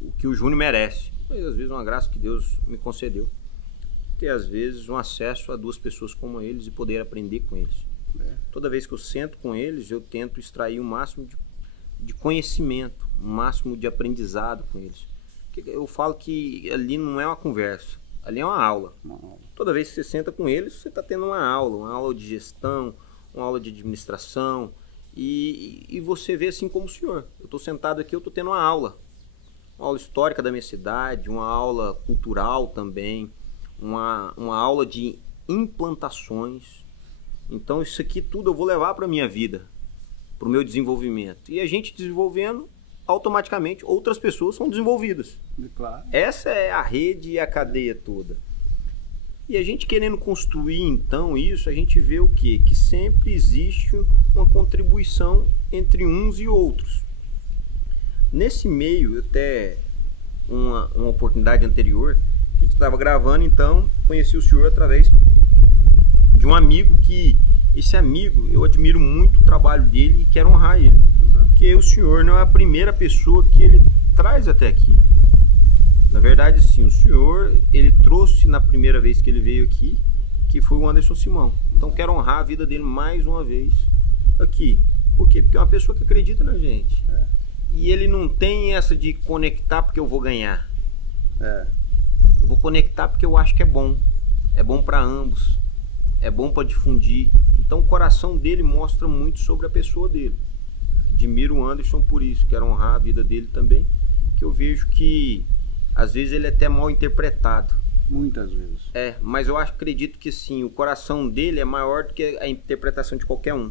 o que o Júnior merece, mas às vezes é uma graça que Deus me concedeu. Ter às vezes um acesso a duas pessoas como eles e poder aprender com eles. Toda vez que eu sento com eles, eu tento extrair o máximo de conhecimento, o máximo de aprendizado com eles. Eu falo que ali não é uma conversa, ali é uma aula. Toda vez que você senta com eles, você está tendo uma aula de gestão, uma aula de administração, e você vê assim como o senhor. Eu estou sentado aqui, eu estou tendo uma aula histórica da minha cidade, uma aula cultural também, uma aula de implantações. Então isso aqui tudo eu vou levar para a minha vida, para o meu desenvolvimento. E a gente desenvolvendo, automaticamente outras pessoas são desenvolvidas. Claro. Essa é a rede e a cadeia toda. E a gente querendo construir então isso, a gente vê o quê? Que sempre existe uma contribuição entre uns e outros. Nesse meio, até uma oportunidade anterior, a gente estava gravando, então conheci o senhor através de um amigo que, esse amigo, eu admiro muito o trabalho dele e quero honrar ele. Exato. Porque o senhor não é a primeira pessoa que ele traz até aqui. Na verdade, sim, o senhor, ele trouxe na primeira vez que ele veio aqui, que foi o Anderson Simão. Então quero honrar a vida dele mais uma vez aqui. Por quê? Porque é uma pessoa que acredita na gente. E ele não tem essa de conectar porque eu vou ganhar. Eu vou conectar porque eu acho que é bom. É bom para ambos. É bom para difundir. Então o coração dele mostra muito sobre a pessoa dele. Admiro o Anderson por isso. Quero honrar a vida dele também. Que eu vejo que às vezes ele é até mal interpretado. Muitas vezes. Mas eu acredito que sim, o coração dele é maior do que a interpretação de qualquer um.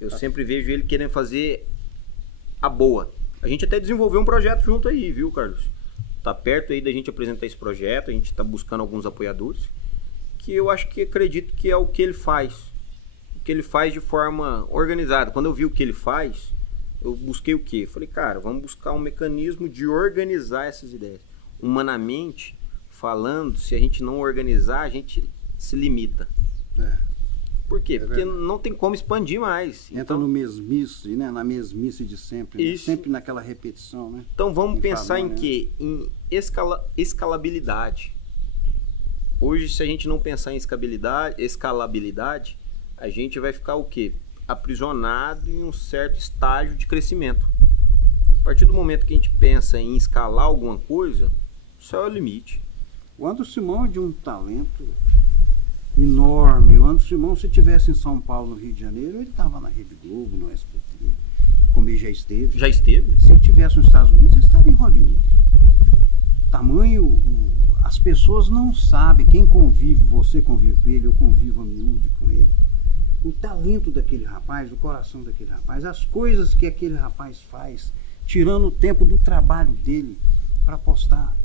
Eu sempre vejo ele querendo fazer a boa. A gente até desenvolveu um projeto junto aí, viu, Carlos? Tá perto aí da gente apresentar esse projeto, a gente tá buscando alguns apoiadores, que eu acho que acredito que é o que ele faz. O que ele faz de forma organizada. Quando eu vi o que ele faz, eu busquei o quê? Falei, cara, vamos buscar um mecanismo de organizar essas ideias. Humanamente falando, se a gente não organizar, a gente se limita. Por quê? Porque não tem como expandir mais. Entra no mesmice, né? Na mesmice de sempre. Né? Sempre naquela repetição, né? Então vamos pensar em quê? Em escalabilidade. Hoje, se a gente não pensar em escalabilidade, a gente vai ficar o quê? Aprisionado em um certo estágio de crescimento. A partir do momento que a gente pensa em escalar alguma coisa, só é o limite. O Anderson Simão é de um talento enorme. O Anderson Simão, se estivesse em São Paulo, no Rio de Janeiro, ele estava na Rede Globo, no SBT, como ele já esteve. Já esteve? Se ele estivesse nos Estados Unidos, ele estava em Hollywood. As pessoas não sabem, quem convive, você convive com ele, eu convivo a miúde com ele. o talento daquele rapaz, o coração daquele rapaz, as coisas que aquele rapaz faz, tirando o tempo do trabalho dele para postar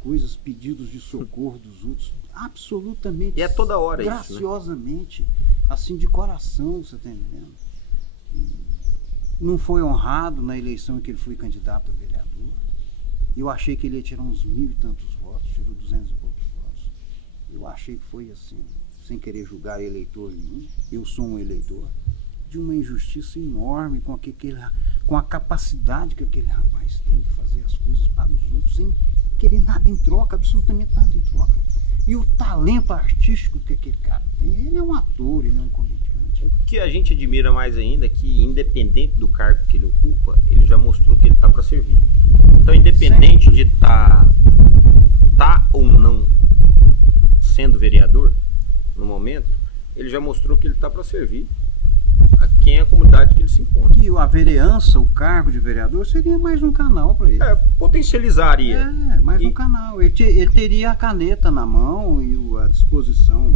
coisas, pedidos de socorro dos outros, absolutamente. E é toda hora graciosamente, isso, né? Assim, de coração, você está entendendo? Não foi honrado na eleição em que ele foi candidato a vereador. Eu achei que ele ia tirar uns 1000 e tantos votos, tirou 200 e poucos votos. Eu achei que foi assim, sem querer julgar eleitor nenhum, eu sou um eleitor, de uma injustiça enorme com a capacidade que aquele rapaz tem de fazer as coisas para os outros, sem querer nada em troca, absolutamente nada em troca. E o talento artístico que aquele cara tem, ele é um ator, ele é um comediante. O que a gente admira mais ainda é que, independente do cargo que ele ocupa, ele já mostrou que ele está para servir. Então, independente sempre, de tá ou não sendo vereador, no momento, ele já mostrou que ele está para servir a quem é a comunidade que ele se encontra. E a vereança, o cargo de vereador, seria mais um canal para ele. Potencializaria. Mais um canal. Ele teria a caneta na mão e a disposição,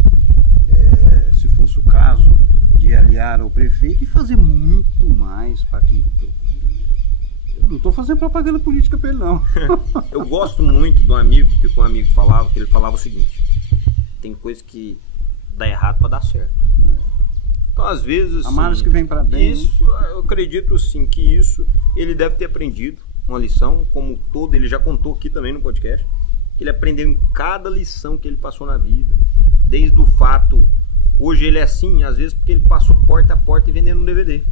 se fosse o caso, de aliar ao prefeito e fazer muito mais para quem ele procura. Eu não estou fazendo propaganda política para ele, não. Eu gosto muito de um amigo, que um amigo falava, que ele falava o seguinte: tem coisa que dá errado para dar certo. Então, às vezes, assim, Amados que vem para bem. Isso, eu acredito, sim, que isso ele deve ter aprendido uma lição, como todo, ele já contou aqui também no podcast, que ele aprendeu em cada lição que ele passou na vida, desde o fato, hoje ele é assim, às vezes porque ele passou porta a porta e vendendo um DVD.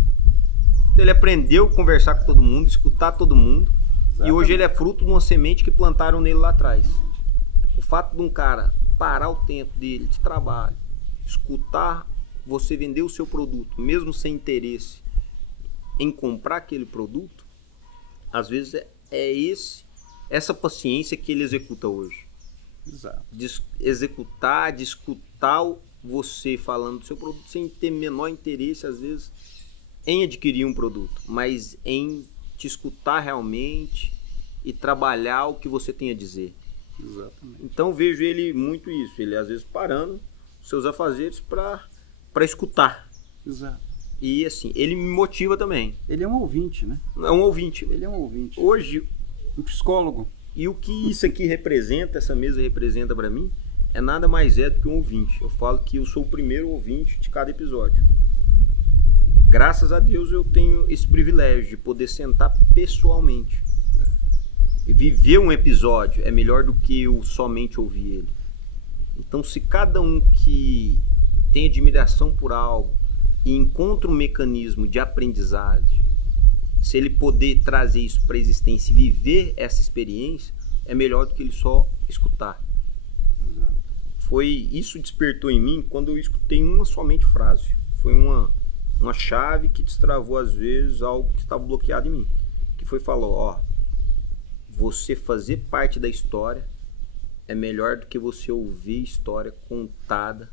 Então, ele aprendeu a conversar com todo mundo, escutar todo mundo. Exatamente. E hoje ele é fruto de uma semente que plantaram nele lá atrás. O fato de um cara parar o tempo dele de trabalho, escutar você vender o seu produto, mesmo sem interesse em comprar aquele produto, às vezes é essa paciência que ele executa hoje. Exato. De executar, de escutar você falando do seu produto sem ter menor interesse, às vezes, em adquirir um produto, mas em te escutar realmente e trabalhar o que você tem a dizer. Exatamente. Então vejo ele muito isso, ele às vezes parando seus afazeres para escutar. Exato. E assim, ele me motiva também. Ele é um ouvinte, né? É um ouvinte. Ele é um ouvinte. Hoje, um psicólogo. E o que isso aqui representa, essa mesa representa para mim, é nada mais do que um ouvinte. Eu falo que eu sou o primeiro ouvinte de cada episódio. Graças a Deus eu tenho esse privilégio de poder sentar pessoalmente. E viver um episódio é melhor do que eu somente ouvir ele. Então, se cada um que tem admiração por algo e encontra um mecanismo de aprendizagem, se ele poder trazer isso para a existência e viver essa experiência, é melhor do que ele só escutar. Exato. Isso despertou em mim quando eu escutei uma somente frase. Foi uma chave que destravou às vezes algo que estava bloqueado em mim. Que falou, você fazer parte da história é melhor do que você ouvir história contada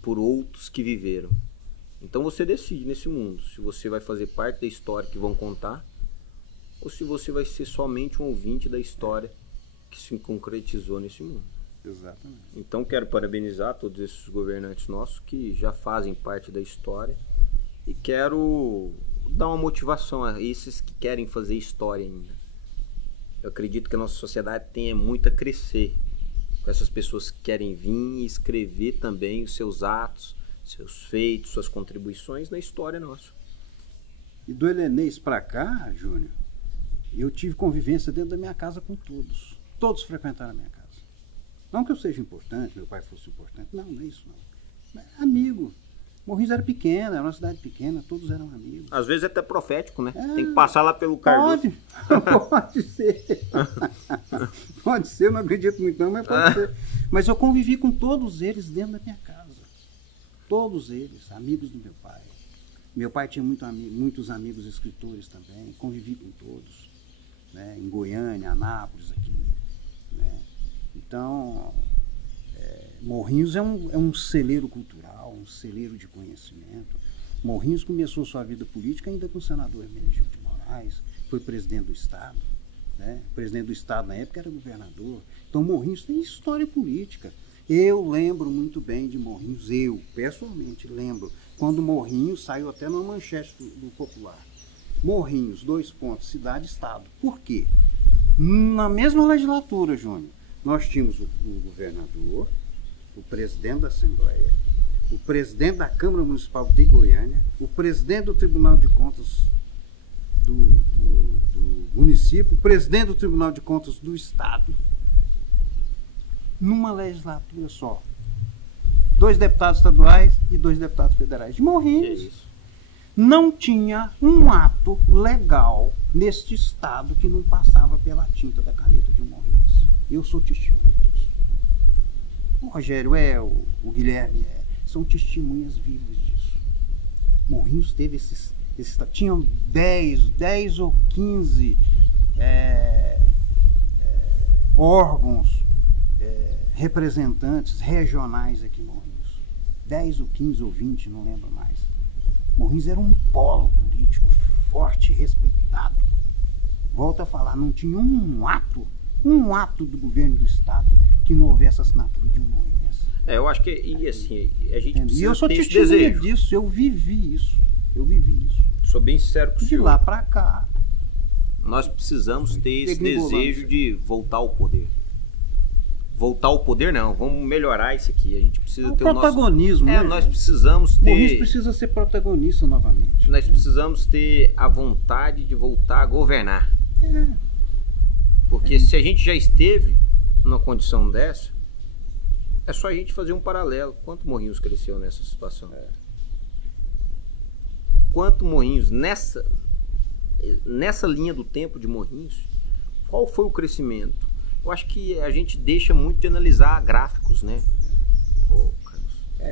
por outros que viveram. Então você decide nesse mundo se você vai fazer parte da história que vão contar ou se você vai ser somente um ouvinte da história que se concretizou nesse mundo. Exatamente. Então quero parabenizar todos esses governantes nossos que já fazem parte da história e quero dar uma motivação a esses que querem fazer história ainda. Eu acredito que a nossa sociedade tenha muito a crescer com essas pessoas que querem vir e escrever também os seus atos, seus feitos, suas contribuições na história nossa. E do Helenês para cá, Júnior, eu tive convivência dentro da minha casa com todos. Todos frequentaram a minha casa. Não que eu seja importante, meu pai fosse importante. Não é isso não. Amigo. Morrinhos era pequena, era uma cidade pequena, todos eram amigos. Às vezes é até profético, né? Tem que passar lá pelo Cardoso. Pode ser. Pode ser, eu não acredito muito não, mas pode ser. Mas eu convivi com todos eles dentro da minha casa. Todos eles, amigos do meu pai. Meu pai tinha muitos amigos escritores também, convivi com todos. Né? Em Goiânia, Anápolis, aqui. Né? Então, Morrinhos é um celeiro cultural, um celeiro de conhecimento. Morrinhos começou sua vida política ainda com o senador Hermenegildo de Moraes, foi presidente do Estado. Né? O presidente do Estado na época era governador. Então Morrinhos tem história política. Eu lembro muito bem de Morrinhos, eu pessoalmente lembro, quando Morrinhos saiu até numa manchete do Popular. Morrinhos, 2 pontos, cidade-estado. Por quê? Na mesma legislatura, Júnior, nós tínhamos o governador, o presidente da Assembleia, o presidente da Câmara Municipal de Goiânia, o presidente do Tribunal de Contas do município, o presidente do Tribunal de Contas do Estado, numa legislatura só. 2 deputados estaduais e 2 deputados federais. De Morrinhos. Não tinha um ato legal neste estado que não passava pela tinta da caneta de um Morrinhos. Eu sou testemunha disso. O Rogério o Guilherme são testemunhas vivas disso. Morrinhos teve tinham 10 ou 15 órgãos representantes regionais aqui em Morrinhos. 10 ou 15 ou 20, não lembro mais. Morrinhos era um polo político forte, respeitado. Volto a falar, não tinha um ato do governo do estado que não houvesse assinatura de um morrinhense. Eu acho que, e assim, a gente precisa e eu sou ter esse testemunha desejo. disso, eu vivi isso. Sou bem sincero com o De senhor. lá pra cá. Nós precisamos ter esse Degringolando. desejo de voltar ao poder. Voltar ao poder não, vamos melhorar isso aqui. A gente precisa ter o nosso... protagonismo, né? Nós precisamos Morrinhos ter... precisa ser protagonista novamente. Nós precisamos ter a vontade de voltar a governar. Porque se a gente já esteve numa condição dessa, é só a gente fazer um paralelo. Quanto Morrinhos cresceu nessa situação? Quanto Morrinhos, nessa linha do tempo de Morrinhos, qual foi o crescimento? Eu acho que a gente deixa muito de analisar gráficos, né?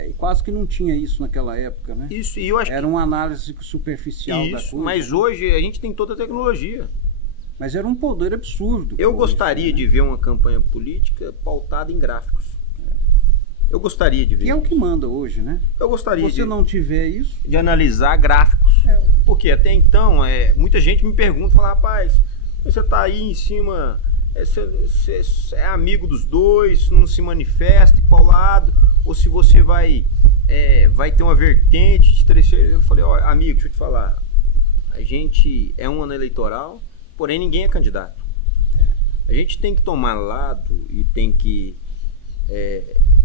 E quase que não tinha isso naquela época, né? Isso, e eu acho era uma análise superficial da coisa. Mas hoje a gente tem toda a tecnologia. Mas era um poder absurdo. Eu gostaria de ver uma campanha política pautada em gráficos. Eu gostaria de ver. Que é o que manda hoje, né? Eu gostaria Se você não tiver isso... de analisar gráficos. Porque até então, muita gente me pergunta, fala, rapaz, você tá aí em cima, você é amigo dos dois, não se manifesta, qual lado, ou se você vai ter uma vertente de terceiro. Eu falei, ó, amigo, deixa eu te falar, a gente é um ano eleitoral, porém ninguém é candidato. A gente tem que tomar lado e tem que,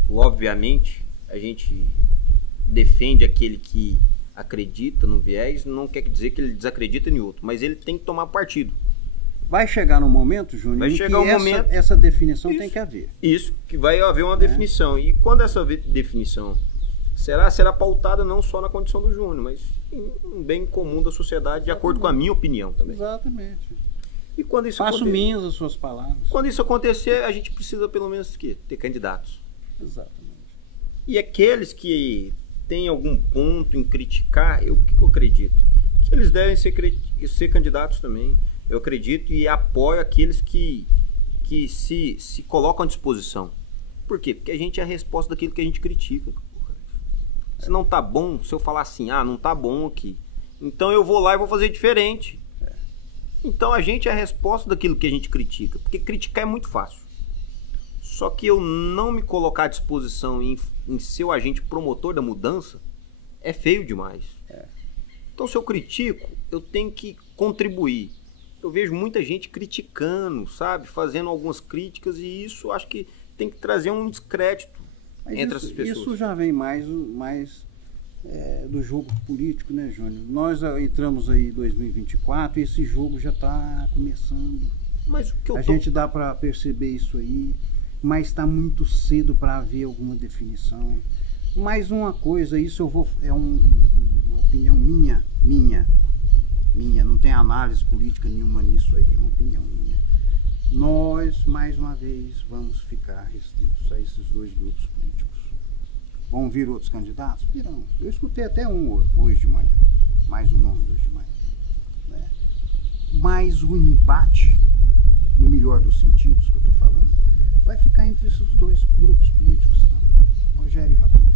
obviamente, a gente defende aquele que acredita no viés, não quer dizer que ele desacredita em outro, mas ele tem que tomar partido. Vai chegar no momento, Júnior, em que essa definição tem que haver. Isso, que vai haver uma definição. E quando essa definição será pautada não só na condição do Júnior, mas em um bem comum da sociedade, de acordo com a minha opinião também. Exatamente. E quando isso Faço minhas as suas palavras. Quando isso acontecer, a gente precisa pelo menos ter candidatos. Exatamente. E aqueles que têm algum ponto em criticar, o que eu acredito? Que eles devem ser candidatos também. Eu acredito e apoio aqueles que se colocam à disposição. Por quê? Porque a gente é a resposta daquilo que a gente critica. Se não tá bom, se eu falar assim, não tá bom aqui, então eu vou lá e vou fazer diferente. Então a gente é a resposta daquilo que a gente critica. Porque criticar é muito fácil. Só que eu não me colocar à disposição em ser o agente promotor da mudança é feio demais. Então se eu critico, eu tenho que contribuir. Eu vejo muita gente criticando, sabe? Fazendo algumas críticas e isso acho que tem que trazer um descrédito entre essas pessoas. Isso já vem mais do jogo político, né, Júnior? Nós entramos aí em 2024 e esse jogo já está começando. Mas o que gente dá para perceber isso aí, mas está muito cedo para haver alguma definição. Mais uma coisa, isso é uma opinião minha, não tem análise política nenhuma nisso aí, é uma opinião minha. Nós, mais uma vez, vamos ficar restritos a esses 2 grupos políticos. Vão vir outros candidatos? Virão. Eu escutei até um hoje de manhã, mais um nome hoje de manhã. Mas o embate, no melhor dos sentidos que eu estou falando, vai ficar entre esses 2 grupos políticos, Rogério e Joaquim.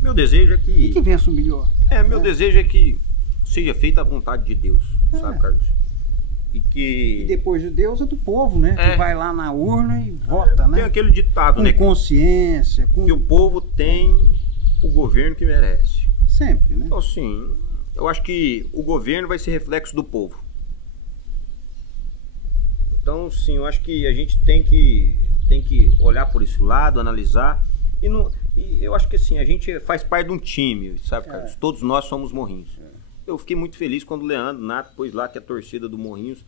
Meu desejo é que... E que vença o melhor. Meu desejo é que seja feita a vontade de Deus, sabe, Carlos? E depois de Deus é do povo, né? Que vai lá na urna e vota, né? Tem aquele ditado, com né? Consciência. Que o povo tem o governo que merece. Sempre, né? Então, assim, eu acho que o governo vai ser reflexo do povo. Então, sim, eu acho que a gente tem que olhar por esse lado, analisar. E eu acho que, assim, a gente faz parte de um time, sabe, Carlos? Todos nós somos Morrinhos. Eu fiquei muito feliz quando o Leandro Nato pôs lá que a torcida do Morrinhos,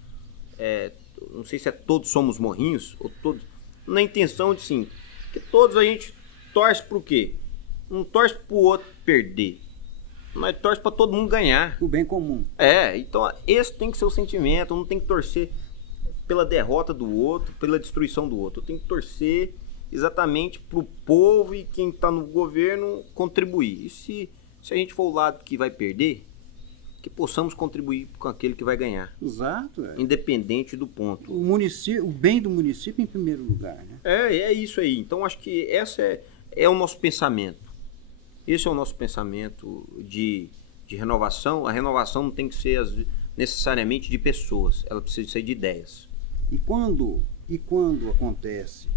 não sei se é todos somos Morrinhos, ou todos, na intenção de, sim, que todos a gente torce pro quê? Não torce pro outro perder, mas torce pra todo mundo ganhar. O bem comum. Então esse tem que ser o sentimento, não tem que torcer pela derrota do outro, pela destruição do outro. Eu tenho que torcer exatamente pro povo e quem tá no governo contribuir. E se a gente for o lado que vai perder, que possamos contribuir com aquele que vai ganhar. Exato. Independente do ponto. O bem do município em primeiro lugar, né? É isso aí. Então acho que esse é o nosso pensamento. Esse é o nosso pensamento de renovação. A renovação não tem que ser necessariamente de pessoas, ela precisa ser de ideias. E quando acontece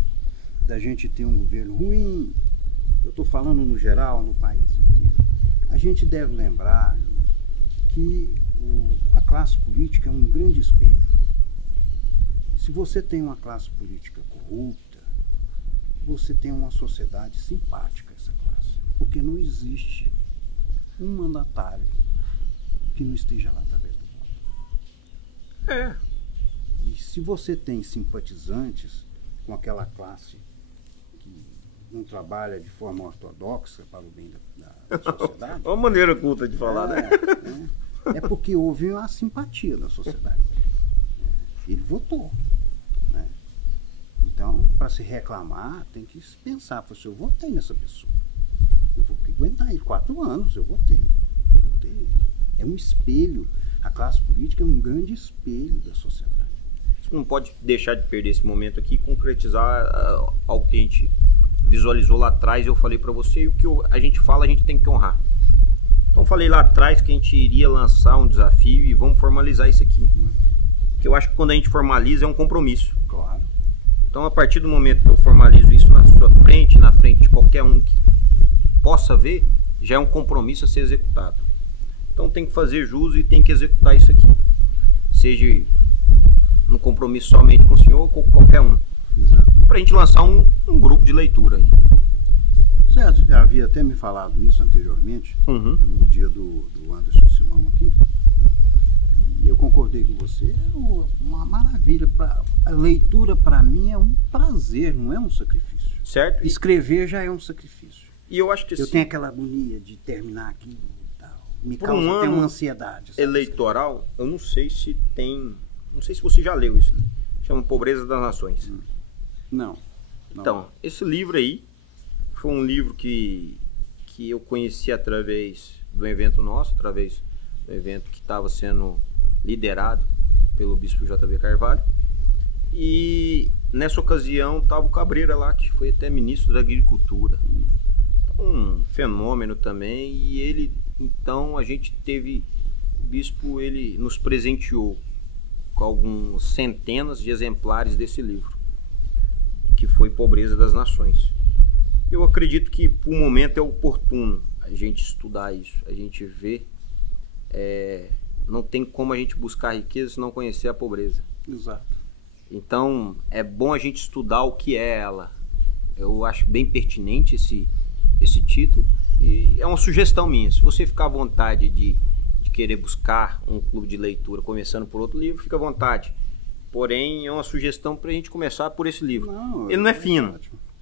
da gente ter um governo ruim, eu estou falando no geral, no país inteiro, a gente deve lembrar que a classe política é um grande espelho. Se você tem uma classe política corrupta, você tem uma sociedade simpática a essa classe. Porque não existe um mandatário que não esteja lá através do voto. E se você tem simpatizantes com aquela classe que não trabalha de forma ortodoxa para o bem da sociedade... É uma maneira culta de falar, né? É porque houve uma simpatia da sociedade. Ele votou. Né? Então, para se reclamar, tem que se pensar. Se eu votei nessa pessoa, eu vou aguentar ele 4 anos, eu votei. É um espelho. A classe política é um grande espelho da sociedade. Você não pode deixar de perder esse momento aqui e concretizar algo que a gente visualizou lá atrás. Eu falei para você, e o que a gente fala, a gente tem que honrar. Então falei lá atrás que a gente iria lançar um desafio e vamos formalizar isso aqui. Porque eu acho que quando a gente formaliza é um compromisso. Claro. Então a partir do momento que eu formalizo isso na sua frente, na frente de qualquer um que possa ver, já é um compromisso a ser executado. Então tem que fazer jus e tem que executar isso aqui. Seja no compromisso somente com o senhor ou com qualquer um. Exato. Pra gente lançar um grupo de leitura aí. Você já havia até me falado isso anteriormente, no dia do Anderson Simão aqui, e eu concordei com você, é uma maravilha. A leitura para mim é um prazer, não é um sacrifício. Certo? Escrever já é um sacrifício. E eu acho que eu tenho aquela agonia de terminar aquilo e tal. Me por causa até uma ano ansiedade. Eleitoral, eu não sei se tem, não sei se você já leu isso, chama Pobreza das Nações. Não. Então, esse livro aí foi um livro que eu conheci através do evento nosso, através do evento que estava sendo liderado pelo Bispo J.B. Carvalho. E nessa ocasião estava o Cabreira lá, que foi até ministro da Agricultura. Então, um fenômeno também. E ele, então, a gente teve, o Bispo, ele nos presenteou com algumas centenas de exemplares desse livro, que foi Pobreza das Nações. Eu acredito que por um momento é oportuno a gente estudar isso, a gente ver, não tem como a gente buscar riqueza se não conhecer a pobreza. Exato. Então é bom a gente estudar o que é ela. Eu acho bem pertinente esse título e é uma sugestão minha. Se você ficar à vontade de querer buscar um clube de leitura começando por outro livro, fica à vontade. Porém, é uma sugestão para a gente começar por esse livro. Ele não é fino.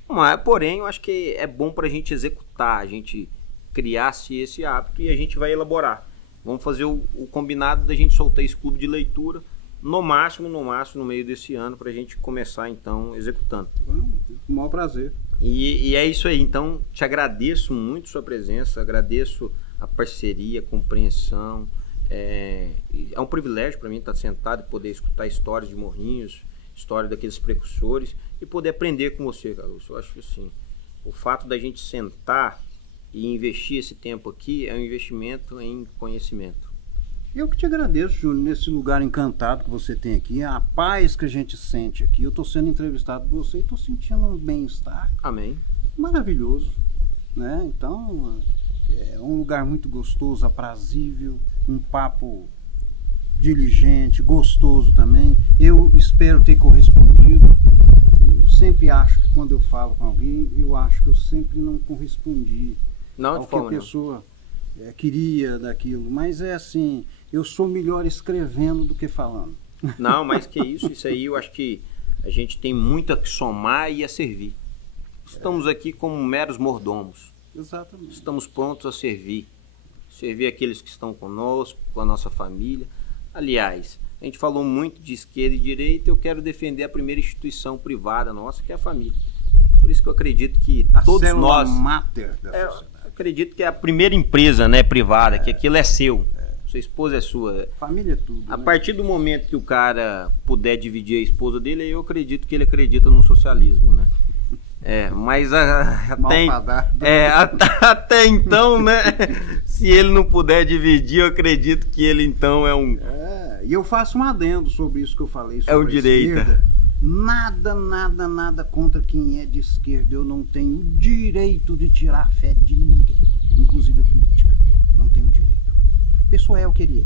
Mas, porém, eu acho que é bom para a gente executar, a gente criar-se esse hábito e a gente vai elaborar. Vamos fazer o combinado da gente soltar esse clube de leitura no máximo no meio desse ano para a gente começar então executando. Com o maior prazer. E é isso aí. Então, te agradeço muito sua presença, agradeço a parceria, a compreensão. É um privilégio para mim estar sentado e poder escutar histórias de Morrinhos, história daqueles precursores e poder aprender com você, Carlos. Eu acho que assim, o fato da gente sentar e investir esse tempo aqui é um investimento em conhecimento. Eu que te agradeço, Júnior, nesse lugar encantado que você tem aqui, a paz que a gente sente aqui. Eu estou sendo entrevistado por você e estou sentindo um bem-estar. Amém. Maravilhoso, né? Então, é um lugar muito gostoso, aprazível, um papo diligente, gostoso também. Eu espero ter correspondido. Eu sempre acho que quando eu falo com alguém, eu acho que eu sempre não correspondi ao que a pessoa queria daquilo. Mas é assim, eu sou melhor escrevendo do que falando. Não, mas que isso aí eu acho que a gente tem muito a somar e a servir. Estamos aqui como meros mordomos. Exatamente. Estamos prontos a servir. Servir aqueles que estão conosco, com a nossa família. Aliás, a gente falou muito de esquerda e direita, eu quero defender a primeira instituição privada nossa, que é a família. Por isso que eu acredito que todos nós... mater da sociedade. Eu acredito que é a primeira empresa, né, privada, que aquilo é seu. Sua esposa é sua. Família é tudo. A partir do momento que o cara puder dividir a esposa dele, eu acredito que ele acredita no socialismo, né? Mas até então, né? Se ele não puder dividir, eu acredito que ele então é um... E eu faço um adendo sobre isso que eu falei sobre o direita. Esquerda. Nada contra quem é de esquerda. Eu não tenho o direito de tirar a fé de ninguém, inclusive a política. Não tenho o direito. A pessoa é o que ele é.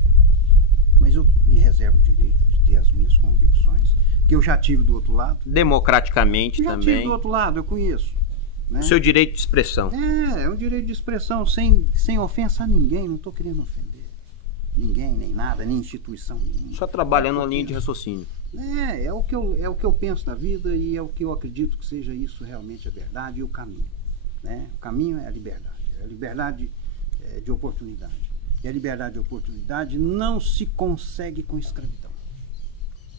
Mas eu me reservo o direito de ter as minhas convicções, que eu já tive do outro lado. Democraticamente também. Já tive do outro lado, eu conheço. Né? O seu direito de expressão. É um direito de expressão sem ofensa a ninguém. Não estou querendo ofender ninguém, nem nada, nem instituição nenhuma. Só trabalhando na linha de raciocínio. É o que eu penso na vida e é o que eu acredito que seja isso realmente a verdade e o caminho. Né? O caminho é a liberdade de oportunidade. E a liberdade de oportunidade não se consegue com escravidão,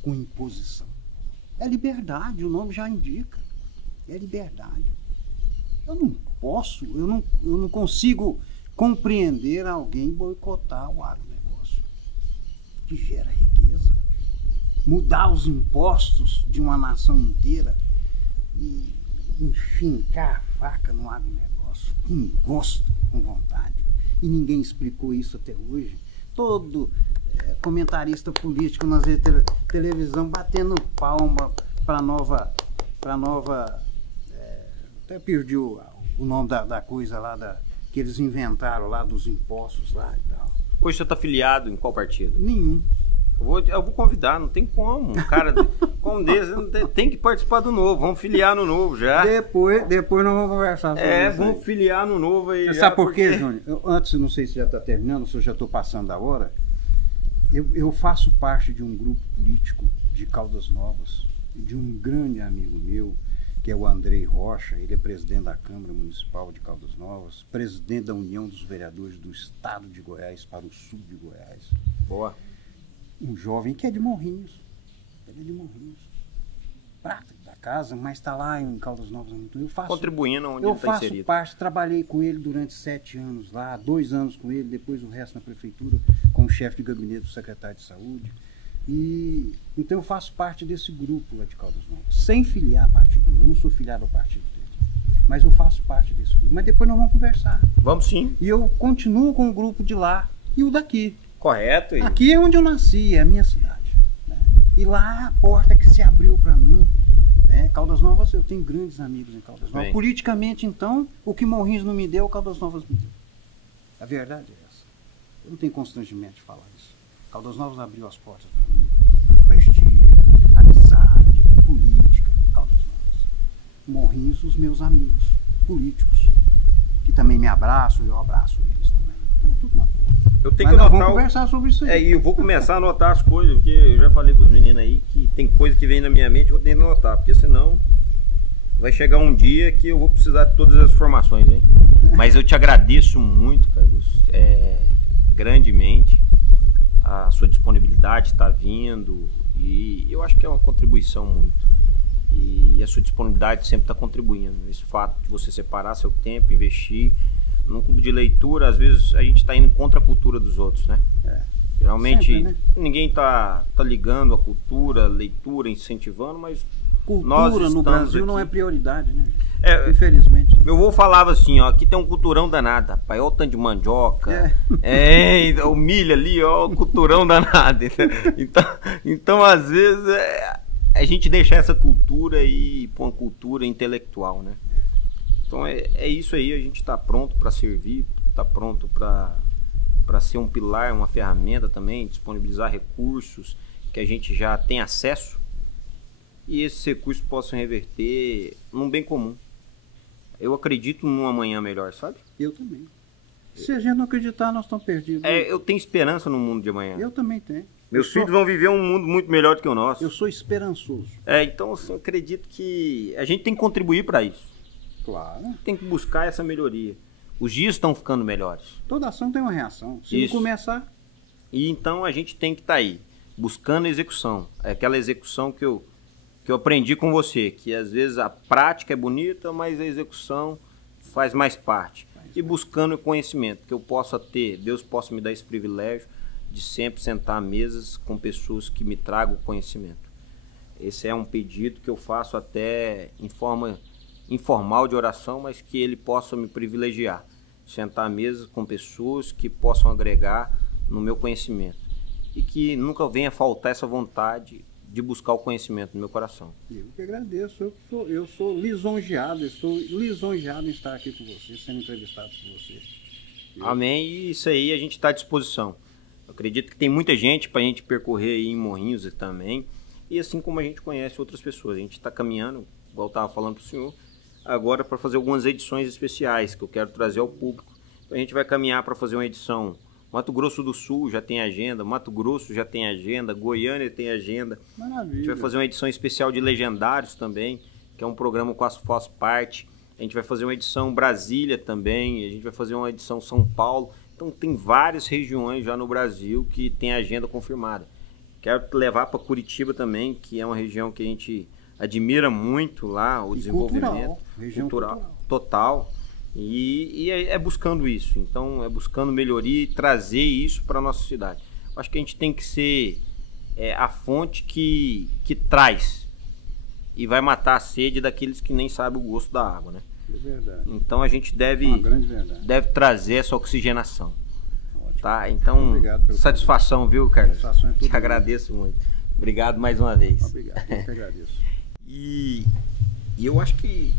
com imposição. É liberdade, o nome já indica. É liberdade. Eu não consigo compreender alguém boicotar o agronegócio, que gera riqueza. Mudar os impostos de uma nação inteira e enfincar a faca no agronegócio com gosto, com vontade. E ninguém explicou isso até hoje. Todo comentarista político nas televisão batendo palma para nova até perdi o nome da coisa lá que eles inventaram lá dos impostos lá e tal. Hoje você está afiliado em qual partido? Nenhum. Eu vou convidar, não tem como. Um cara como desse tem que participar do novo. Vamos filiar no novo já. Depois nós vamos conversar sobre isso. Vamos filiar no novo aí. Você sabe por quê, Júnior? Antes, não sei se já está terminando, se eu já estou passando a hora. Eu faço parte de um grupo político de Caldas Novas, de um grande amigo meu, que é o Andrei Rocha. Ele é presidente da Câmara Municipal de Caldas Novas, presidente da União dos Vereadores do Estado de Goiás para o sul de Goiás. Boa. Um jovem que é de Morrinhos. Ele é de Morrinhos. Prata da casa, mas está lá em Caldas Novas. Contribuindo onde ele está inserido. Eu faço parte, trabalhei com ele durante 7 anos lá, 2 anos com ele, depois o resto na prefeitura, como chefe de gabinete do secretário de saúde. Então eu faço parte desse grupo lá de Caldas Novas, sem filiar a partido. Eu não sou filiado ao partido dele, mas eu faço parte desse grupo. Mas depois nós vamos conversar. Vamos sim. E eu continuo com o grupo de lá e o daqui. Correto. Aqui é onde eu nasci, é a minha cidade. Né? E lá a porta que se abriu para mim. Né? Caldas Novas, eu tenho grandes amigos em Caldas Novas. Politicamente, então, o que Morrinhos não me deu, Caldas Novas me deu. A verdade é essa. Eu não tenho constrangimento de falar isso. Caldas Novas abriu as portas para mim. Prestígio, amizade, política. Caldas Novas. Morrinhos, os meus amigos políticos, que também me abraçam, eu abraço eles também. Então é tudo uma boa. Eu tenho que anotar. Vamos conversar sobre isso aí. E eu vou começar a anotar as coisas, porque eu já falei para os meninos aí que tem coisa que vem na minha mente, eu vou ter que anotar, porque senão vai chegar um dia que eu vou precisar de todas as informações, hein? Mas eu te agradeço muito, Carlos, grandemente, a sua disponibilidade está vindo, e eu acho que é uma contribuição muito. E a sua disponibilidade sempre está contribuindo. Esse fato de você separar seu tempo, investir num clube de leitura, às vezes a gente está indo contra a cultura dos outros, né? Geralmente sempre, né? Ninguém tá ligando a cultura, a leitura, incentivando, mas Cultura no Brasil aqui. não é prioridade, né? É, infelizmente. Meu avô falava assim, ó, aqui tem um culturão danado, rapaz, olha o tanto de mandioca, o milho ali, ó, o culturão danado. Então às vezes, a gente deixa essa cultura e ir pra uma cultura intelectual, né? Então é isso aí, a gente está pronto para servir, está pronto para ser um pilar, uma ferramenta também, disponibilizar recursos que a gente já tem acesso e esses recursos possam reverter num bem comum. Eu acredito num amanhã melhor, sabe? Eu também. Se a gente não acreditar, nós estamos perdidos. Eu tenho esperança no mundo de amanhã. Eu também tenho. Meus filhos vão viver um mundo muito melhor do que o nosso. Eu sou esperançoso. Então assim, eu acredito que a gente tem que contribuir para isso. Claro. Tem que buscar essa melhoria. Os dias estão ficando melhores. Toda ação tem uma reação. Se não começar... E então a gente tem que estar aí, buscando a execução. É aquela execução que eu aprendi com você, que às vezes a prática é bonita, mas a execução faz mais parte. E buscando o conhecimento, que eu possa ter, Deus possa me dar esse privilégio de sempre sentar à mesas com pessoas que me tragam conhecimento. Esse é um pedido que eu faço até em forma informal de oração, mas que ele possa me privilegiar. Sentar à mesa com pessoas que possam agregar no meu conhecimento. E que nunca venha faltar essa vontade de buscar o conhecimento no meu coração. Eu que agradeço. Eu sou lisonjeado. Estou lisonjeado em estar aqui com você, sendo entrevistado por você. Amém. E isso aí a gente está à disposição. Eu acredito que tem muita gente para a gente percorrer aí em Morrinhos também. E assim como a gente conhece outras pessoas. A gente está caminhando, igual eu estava falando para o senhor, agora para fazer algumas edições especiais que eu quero trazer ao público. Então a gente vai caminhar para fazer uma edição. Mato Grosso do Sul já tem agenda, Mato Grosso já tem agenda, Goiânia tem agenda. Maravilha. A gente vai fazer uma edição especial de Legendários também, que é um programa que faz parte. A gente vai fazer uma edição Brasília também, a gente vai fazer uma edição São Paulo. Então tem várias regiões já no Brasil que tem agenda confirmada. Quero levar para Curitiba também, que é uma região que a gente admira muito lá, o desenvolvimento cultural total. E é buscando isso. Então é buscando melhoria e trazer isso para a nossa cidade. Acho que a gente tem que ser a fonte que traz e vai matar a sede daqueles que nem sabem o gosto da água, né? É verdade. Então a gente deve trazer essa oxigenação. Ótimo. Tá? Então, satisfação, viu, Carlos? Satisfação é tudo. Te agradeço muito. Obrigado mais uma vez. Obrigado, eu que agradeço. E eu acho que